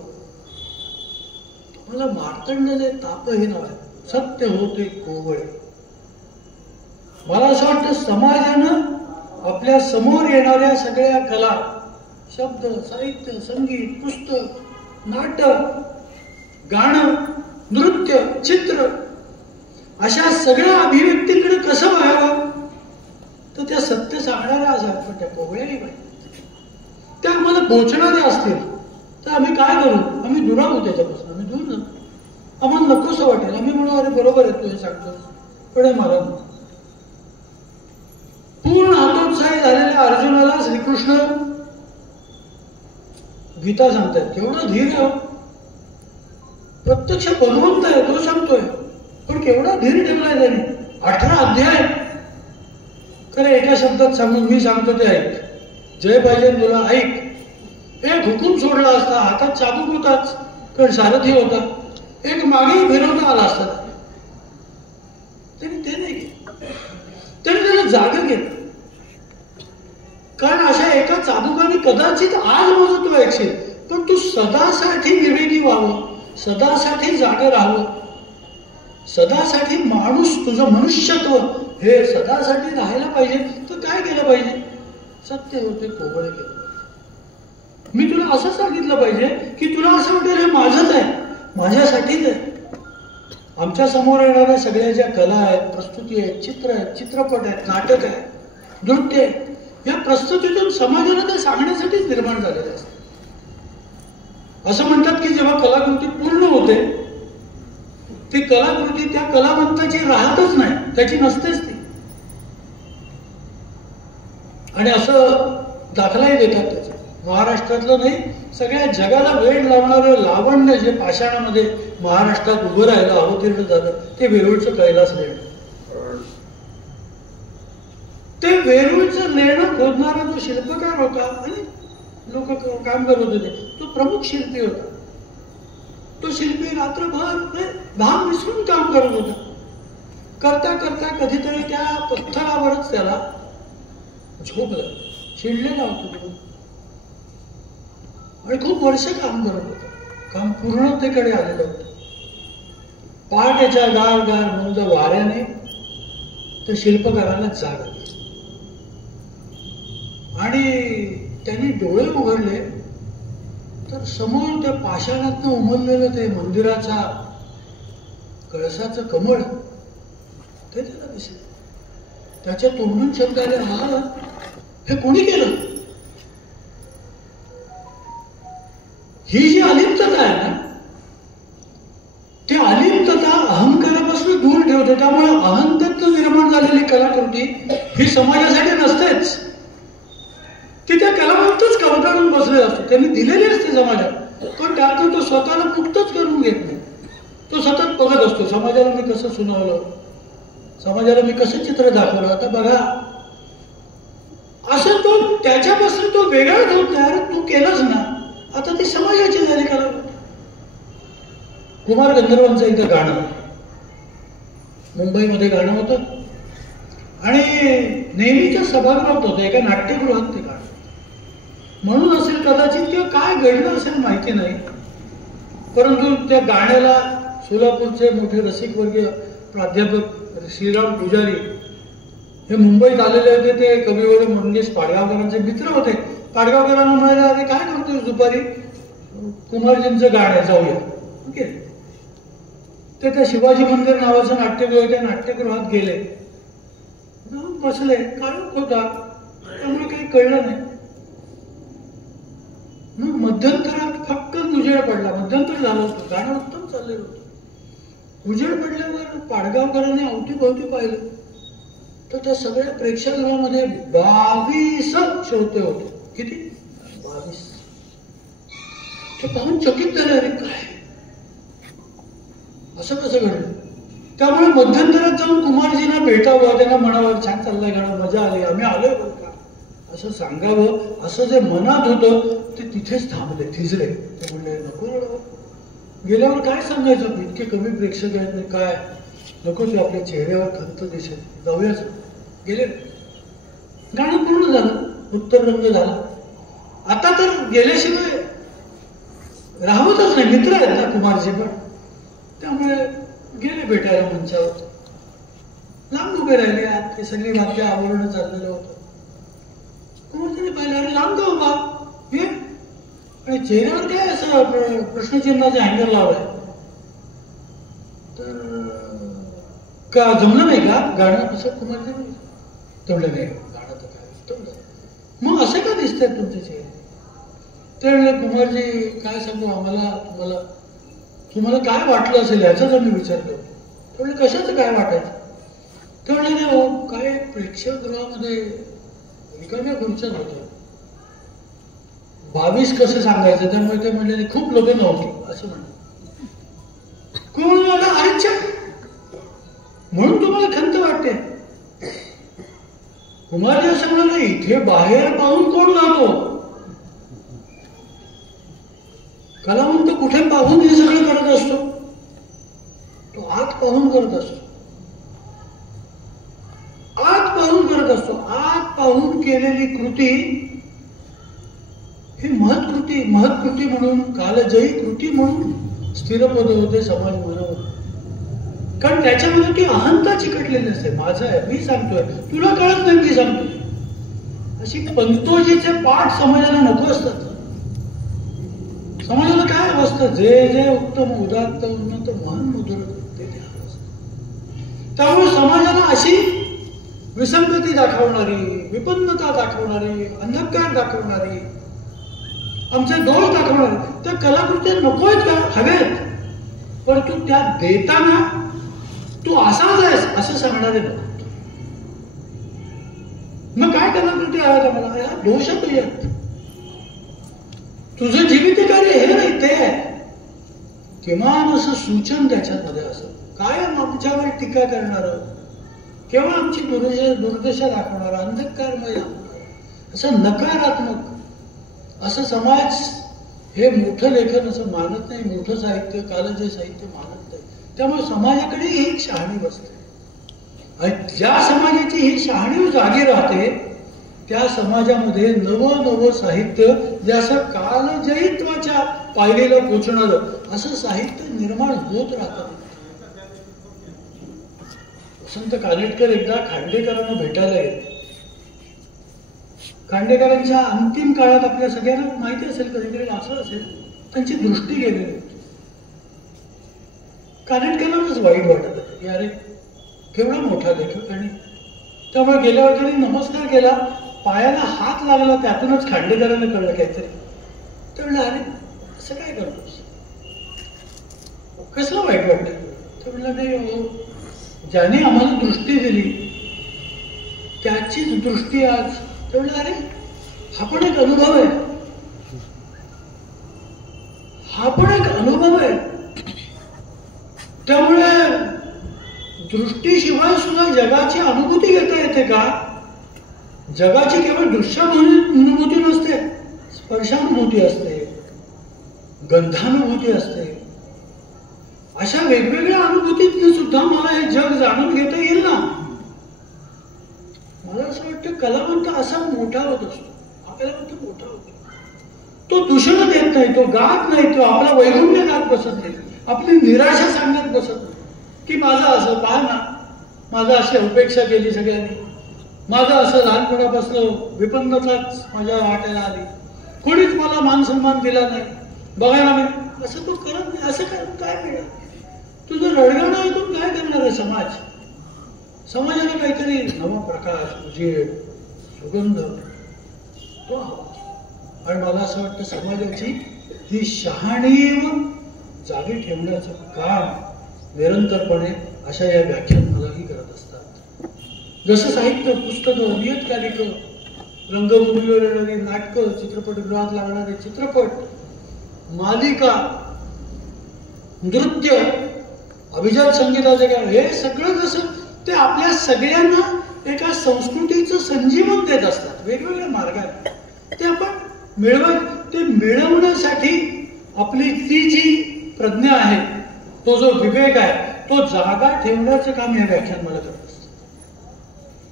मला मार्तंड जे तापहीन आहे, सत्य होते कोवळे. मला असं वाटतं समाजानं आपल्या समोर येणाऱ्या सगळ्या कला, शब्द, साहित्य, संगीत, पुस्तक, नाटक, गाणं, नृत्य, चित्र अशा सगळ्या अभिव्यक्तीकडे कसं व्हावं, तर त्या सत्य सांगणाऱ्या असतात, पण त्या कोवळ्याही पाहिजे. त्या आम्हाला पोचणाऱ्या असतील तर आम्ही काय करू, आम्ही दुरावू त्याच्यापासून, आम्ही दूर जाऊ. आम्हाला नकोसं वाटेल, आम्ही म्हणू अरे बरोबर आहे तू हे सांगतो, पण हे मला पूर्ण हतोत्साही झालेल्या अर्जुनाला श्रीकृष्ण गीता सांगतात. केवढा धीर आहे, प्रत्यक्ष भगवंत आहे तो सांगतोय, पण केवढा धीर ठेवलाय त्याने. 18 अध्याय खरं एका शब्दात सांगून मी सांगतो ते ऐक. जय पाहिजे तुला ऐक. एक हुकूम सोडला असता, हातात चाबूक होताच, कारण सारथी होता, एक मागे फिरवता आला असता, त्याने ते नाही केलं. त्याने त्याला जागा केलं. कारण अशा एका चाबुकाने कदाचित आज माझं तू ऐकशील, पण तू सदासाठी विवेकी व्हावं, सदासाठी जागे राहावं, सदासाठी माणूस, तुझं मनुष्यत्व हे सदासाठी राहायला पाहिजे. तर काय केलं पाहिजे, सत्य होते कोवळे केलं. मी तुला असं सांगितलं पाहिजे की तुला असं वाटेल हे माझंच आहे, माझ्यासाठीच आहे. आमच्या समोर येणाऱ्या सगळ्या ज्या कला आहेत, प्रस्तुती आहेत, चित्र आहेत, चित्रपट आहेत, नाटक आहे, नृत्य आहे, या प्रस्तुतीतून समाजाला ते सांगण्यासाठीच निर्माण झालेले असते. असं म्हणतात की जेव्हा कलाकृती पूर्ण होते, ती कलाकृती त्या कलावंताची राहतच नाही, त्याची नसतेच ती. आणि असं दाखलाही देतात त्याचा. महाराष्ट्रातलं नाही, सगळ्या जगाला वेळ लावणारं लावण्य जे पाषाणामध्ये महाराष्ट्रात उभं राहिलं, अवतीर्ण झालं, ते वेरूळचं कैलास लेणं. ते वेरूळचं लेणं खोदणारा जो शिल्पकार होता आणि लोक काम करत होते, तो प्रमुख शिल्पी होता. तो शिल्पी रात्रभर घाम विसरून काम करत होता. करता करता कधीतरी त्या पत्थरावरच त्याला झोपलं, चिडलेला होतो तो आणि खूप वर्ष काम करत होतं. काम पूर्णतेकडे आलेलं होतं. पहाटेच्या गार गार मंद वाऱ्याने त्या शिल्पकाराला जाग आली आणि त्यांनी डोळे उघडले तर समोर त्या पाषाणातनं उमललेलं ते मंदिराचा कळसाचं कमळ ते त्याला दिसलं. त्याच्या तोंडून शब्द आले, हा हे कोणी केलं? ही जी अलिप्तता आहे ना, ती अलिप्तता अहंकारापासून दूर ठेवते. त्यामुळे अहंतेतनं निर्माण झालेली कलाकृती ही समाजासाठी नसतेच. ती त्या कलावंतच कवटाळून बसलेला असतो, त्यांनी दिलेली असते समाजात, पण त्यातून तो स्वतःला मुक्तच करून घेत नाही. तो सतत बघत असतो, समाजाला मी कसं सुनावलं, समाजाला मी कसं चित्र दाखवलं, आता बघा, असं तो त्याच्यापासून तो वेगळाच होत नाही. अरे तू केलंच ना, आता ती समाजाची झाली कलाकृती. कुमार गंधर्वांचं इथं गाणं, मुंबईमध्ये गाणं होतं आणि नेहमीच्या सभागृहात होतं, एका नाट्यगृहात ते गाणं. म्हणून असेल कदाचित किंवा काय घडलं असेल माहिती नाही, परंतु त्या गाण्याला सोलापूरचे मोठे रसिकवर्गीय प्राध्यापक श्रीराम पुजारी हे मुंबईत आलेले होते. ते कविवर्य मंगेश पाडगावकरांचे मित्र होते. पाडगावकरांना म्हणाले, अरे काय करतोय दुपारी, कुमारजींचं गाणं जाऊया. ओके, ते त्या शिवाजी मंदिर नावाचं नाट्यगृह, त्या नाट्यगृहात गेले, बसले. काळोख होता त्यामुळे काही कळलं नाही. मग मध्यंतरात फक्त उजेड पडला. मध्यंतर झालं होतं, गाणं उत्तम चाललेलं होतं. उजेड पडल्यावर पाडगावकरांनी अवतीभोवती पाहिलं तर त्या सगळ्या प्रेक्षागृहामध्ये 22 श्रोते होते. किती? 22. ते पाहून चकित झाले, अरे काय असं कसं घडलं. त्यामुळे मध्यंतरात जाऊन कुमारजींना भेटावं, त्यांना म्हणावं, छान चाललंय गाणं, मजा आली, आम्ही आलोय बरं का, असं सांगावं. असं जे मनात होतं ते तिथेच थांबले, थिजले. ते म्हणले, नको रडावं, गेल्यावर काय सांगायचं, इतके कमी प्रेक्षक आहेत नाही, काय नको, ते आपल्या चेहऱ्यावर खंत दिसेल, जाऊयाच. गेले. गाणं पूर्ण झालं, उत्तर रंग झाला. आता तर गेल्याशिवाय राहतच नाही, मित्र आहेत ना कुमारजी पण, त्यामुळे गेले भेटायला मंचावर. लांब उभे राहिले, आत ते सगळी वाक्य आवरण चाललेलं होतं. कुमारजीने पाहिलं, अरे लांब का उभा, हे आणि चेहऱ्यावर काय असं प्रश्नचिन्हाचा हँगर लावलाय, तर का जमलं नाही का गाणं, असं कुमारजी तेवढं नाही, गाणं तर काय उत्तम झालं. मग असे का दिसत आहेत तुमचे चेहरे? ते म्हणले, कुमारजी काय सांगू आम्हाला, तुम्हाला काय वाटलं असेल याचाच आम्ही विचार करतो. ते म्हणले, कशाचं काय वाटायचं? ते म्हणले, नाही हो, काय प्रेक्षागृहामध्ये रिकाम्या खुर्च्याच होत्या, 22 कसं सांगायचं, त्यामुळे ते म्हणले खूप लोक नव्हती असं म्हणलं. कोण अरेच्छा म्हणून तुम्हाला खंत वाटते? कुमारजी असं म्हणाले, इथे बाहेर पाहून कोण राहतो, कलावंत कुठे पाहून हे सगळं करत असतो, तो आत पाहून करत असतो, आत पाहून करत असतो. आत पाहून केलेली कृती ही महत्कृती म्हणून, कालजयी कृती म्हणून स्थिरपद होते समाज मनावर. कारण त्याच्यामध्ये ती अहंता चिकटलेली असते, माझं आहे, मी सांगतोय, तुला कळत नाही मी सांगतोय, अशी पंतोजीचे पाठ समाजाला नको असतात. समाजाला काय असतं, जे जे उत्तम उदात्त उन्नत महान मधुर ते हवं असतं. त्यामुळे समाजाला अशी विसंगती दाखवणारी, विपन्नता दाखवणारी, अंधकार दाखवणारी, आमचे दोष दाखवणारी त्या कलाकृती नको आहेत का, हवेत, पण तू त्या देताना तू असाच आहेस असं सांगणारे नको. मग काय कलाकृती आहेत आम्हाला, या दोष तुझ्यात, तुझं जीवित कार्य हे नाही ते आहे. किमान असं सूचन त्याच्यामध्ये असं काय आमच्यावर टीका करणार, केवळ आमची दुर्दशा दाखवणार, अंधकारमय दाखवणार, असं नकारात्मक, असं समाज हे मोठं लेखन असं मानत नाही, मोठं साहित्य, कालजयी साहित्य मानत नाही. त्यामुळे समाजाकडे एक शहाणी बसते. आणि ज्या समाजाची ही शहाणीव जागी राहते त्या समाजामध्ये नवं साहित्य जे असं कालजयित्वाच्या पायरीला पोचणारं असं साहित्य निर्माण होत राहतं. वसंत कानेटकर एकदा खांडेकरांना भेटायला गेले. खांडेकरांच्या अंतिम काळात आपल्या सगळ्यांना माहिती असेल, कधीतरी वाचलं असेल, त्यांची दृष्टी गेलेली होती. कानेटकरांनाच वाईट वाटत होतं की अरे केवढा मोठा लेखक, आणि त्यामुळे गेल्यावर त्यांनी नमस्कार केला, पायाला हात लागला. त्यातूनच खांडेकरांना कळलं काहीतरी. ते म्हणलं अरे असं काय करतोस, कसलं वाईट वाटतं. ते म्हणलं नाही, ज्याने आम्हाला दृष्टी दिली त्याचीच दृष्टी आज. ते म्हणलं अरे हा पण एक अनुभव आहे, हा पण एक अनुभव आहे. त्यामुळे दृष्टीशिवाय सुद्धा जगाची अनुभूती घेता येते का? जगाची केवळ दृश्यानुभूती नसते, स्पर्शानुभूती असते, गंधानुभूती असते. अशा वेगवेगळ्या अनुभूतीतून सुद्धा मला हे जग जाणून घेता येईल ना. मला असं वाटतं कलावंत असा मोठा होत असतो, आपल्याला म्हणतो मोठा होतो. तो दूषण देत नाही, तो गात नाही, तो आपला वैगुण्य गात बसत नाही, आपली निराशा सांगत बसत नाही की माझं असं पहा ना, माझं अशी अपेक्षा केली सगळ्यांनी, माझं असं लहानपणापासून विपन्नताच माझ्या वाट्याला आली, कोणीच मला मान सन्मान दिला नाही, बघा ना मी असं तो करत नाही. असं करून काय मिळेल? तुझं रडगाणं ऐकून काय करणार आहे समाज? समाजाला काहीतरी नवा प्रकाश, उजेड, सुगंध तो हवा. आणि मला असं वाटतं समाजाची ही शहाणीव जागी ठेवण्याचं काम निरंतरपणे अशा या व्याख्यानमालाही करत असतात. जसं साहित्य, पुस्तकं, नियतकालिकं, रंगभूमीवर येणारी नाटकं, चित्रपटगृहात लागणारे चित्रपट, मालिका, नृत्य, अभिजात संगीताचे गाणं, हे सगळं जसं ते आपल्या सगळ्यांना एका संस्कृतीचं संजीवन देत असतात वेगवेगळ्या मार्गाने. ते आपण ते मिळवण्यासाठी आपली ती जी प्रज्ञा आहे, तो जो विवेक आहे, तो जागा ठेवण्याचं काम हे व्याख्यान मला करत असतं.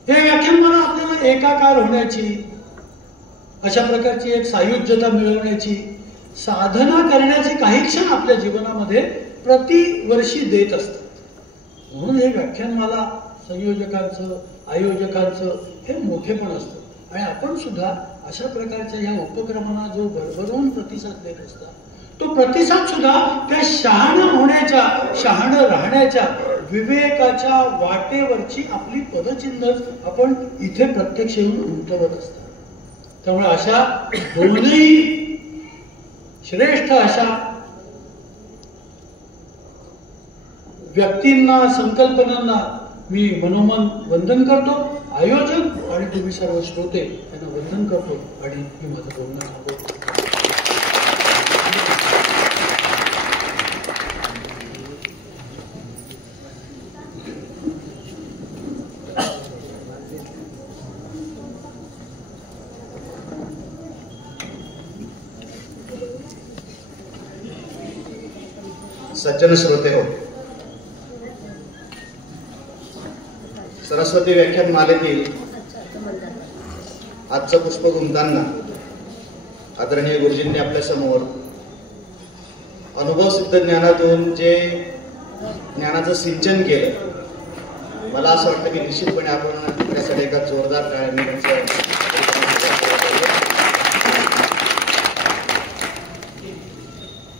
हे व्याख्यान मला आपल्याला एकाकार होण्याची, अशा प्रकारची एक सायुज्यता मिळवण्याची, साधना करण्याचे काही क्षण आपल्या जीवनामध्ये प्रतिवर्षी देत असतात. म्हणून हे व्याख्यान मला संयोजकांचं, आयोजकांचं हे मोठेपण असतं. आणि आपण सुद्धा अशा प्रकारच्या या उपक्रमांना जो भरभरून प्रतिसाद देत असतात, तो प्रतिसाद सुद्धा त्या शहाण होण्याच्या, शहाण राहण्याच्या, विवेकाच्या वाटेवरची आपली पदचिन्हच आपण इथे प्रत्यक्ष येऊन उमटवत असतात. त्यामुळे अशा दोन्ही श्रेष्ठ अशा व्यक्तींना, संकल्पनांना मी मनोमन वंदन करतो. आयोजक आणि तुम्ही सर्व श्रोते यांना वंदन करतो आणि मी माझं बोलणं थांबवतो. सज्जन श्रोते हो, सरस्वती व्याख्यान मालेतील आजचं पुष्प गुंफताना आदरणीय गुरुजींनी आपल्या समोर अनुभव सिद्ध ज्ञानातून जे ज्ञानाचं सिंचन केलं, मला असं वाटतं की निश्चितपणे आपण त्यासाठी एका जोरदार टाळ्यांनी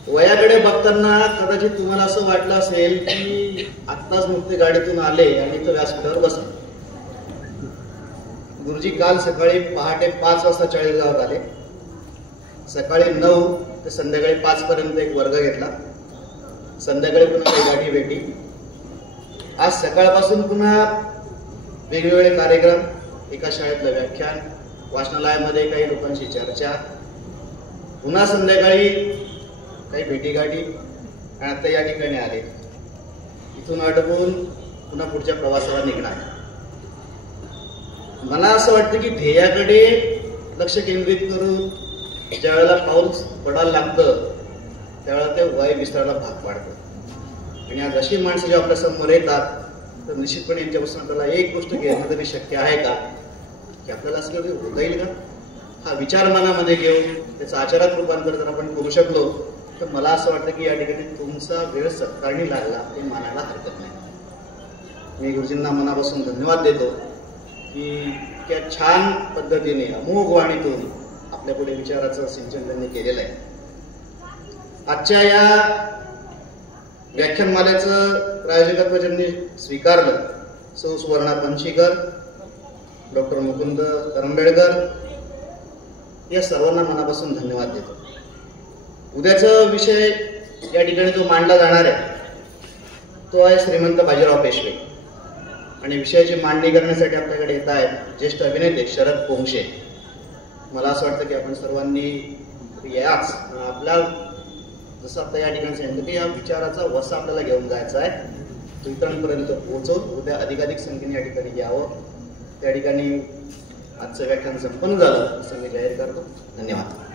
वयाकडे बघताना कदाचित तुम्हाला असं वाटलं असेल की आत्ताच नुकते गाडीतून आले आणि इथं व्यासपीठावर बसले. गुरुजी काल सकाळी पहाटे 5 वाजता चाळीसगावात आले. सकाळी 9 ते संध्याकाळी 5 पर्यंत एक वर्ग घेतला. संध्याकाळी पुन्हा काही गाठी भेटी. आज सकाळपासून पुन्हा वेगवेगळे कार्यक्रम, एका शाळेतलं व्याख्यान, वाचनालयामध्ये काही लोकांशी चर्चा, पुन्हा संध्याकाळी काही भेटीगाठी, आणि आता या ठिकाणी आले. इथून अडकून पुन्हा पुढच्या प्रवासाला निघणार. मला असं वाटतं की ध्येयाकडे लक्ष केंद्रित करून ज्या वेळेला पाऊल पडायला लागतं त्यावेळेला ते वय विस्ताराला भाग पाडतं. आणि आज अशी माणसं जेव्हा आपल्या समोर येतात तर निश्चितपणे यांच्यापासून आपल्याला एक गोष्ट घेणं तरी शक्य आहे का, की आपल्याला असं कधी होता येईल का? हा विचार मनामध्ये घेऊन त्याचं आचारात रूपांतर जर आपण करू शकलो तर मला असं वाटतं की या ठिकाणी तुमचा वेळ सत्कारणी लागला हे मानायला हरकत नाही. मी गुरुजींना मनापासून धन्यवाद देतो की इतक्या छान पद्धतीने अमोघ वाणीतून आपल्या पुढे विचाराचं सिंचन त्यांनी केलेलं आहे. आजच्या या व्याख्यानमालेचं प्रायोजकत्व ज्यांनी स्वीकारलं सौ सुवर्णा पंचीकर, डॉक्टर मुकुंद करंबेळकर, या सर्वांना मनापासून धन्यवाद देतो. उद्याचा विषय या ठिकाणी जो मांडला जाणार आहे तो आहे श्रीमंत बाजीराव पेशवे, आणि विषयाची मांडणी करण्यासाठी आपल्याकडे येत आहेत ज्येष्ठ अभिनेते शरद पोंक्षे. मला असं वाटतं की आपण सर्वांनी याच आपल्या जसं आता या ठिकाणी सांगितलं की या विचाराचा वसा आपल्याला घेऊन जायचा आहे, तो इतरांपर्यंत पोहोचवून उद्या अधिकाधिक संख्येने या ठिकाणी यावं. त्या ठिकाणी आजचं व्याख्यान संपन्न झालं असं मी जाहीर करतो. धन्यवाद.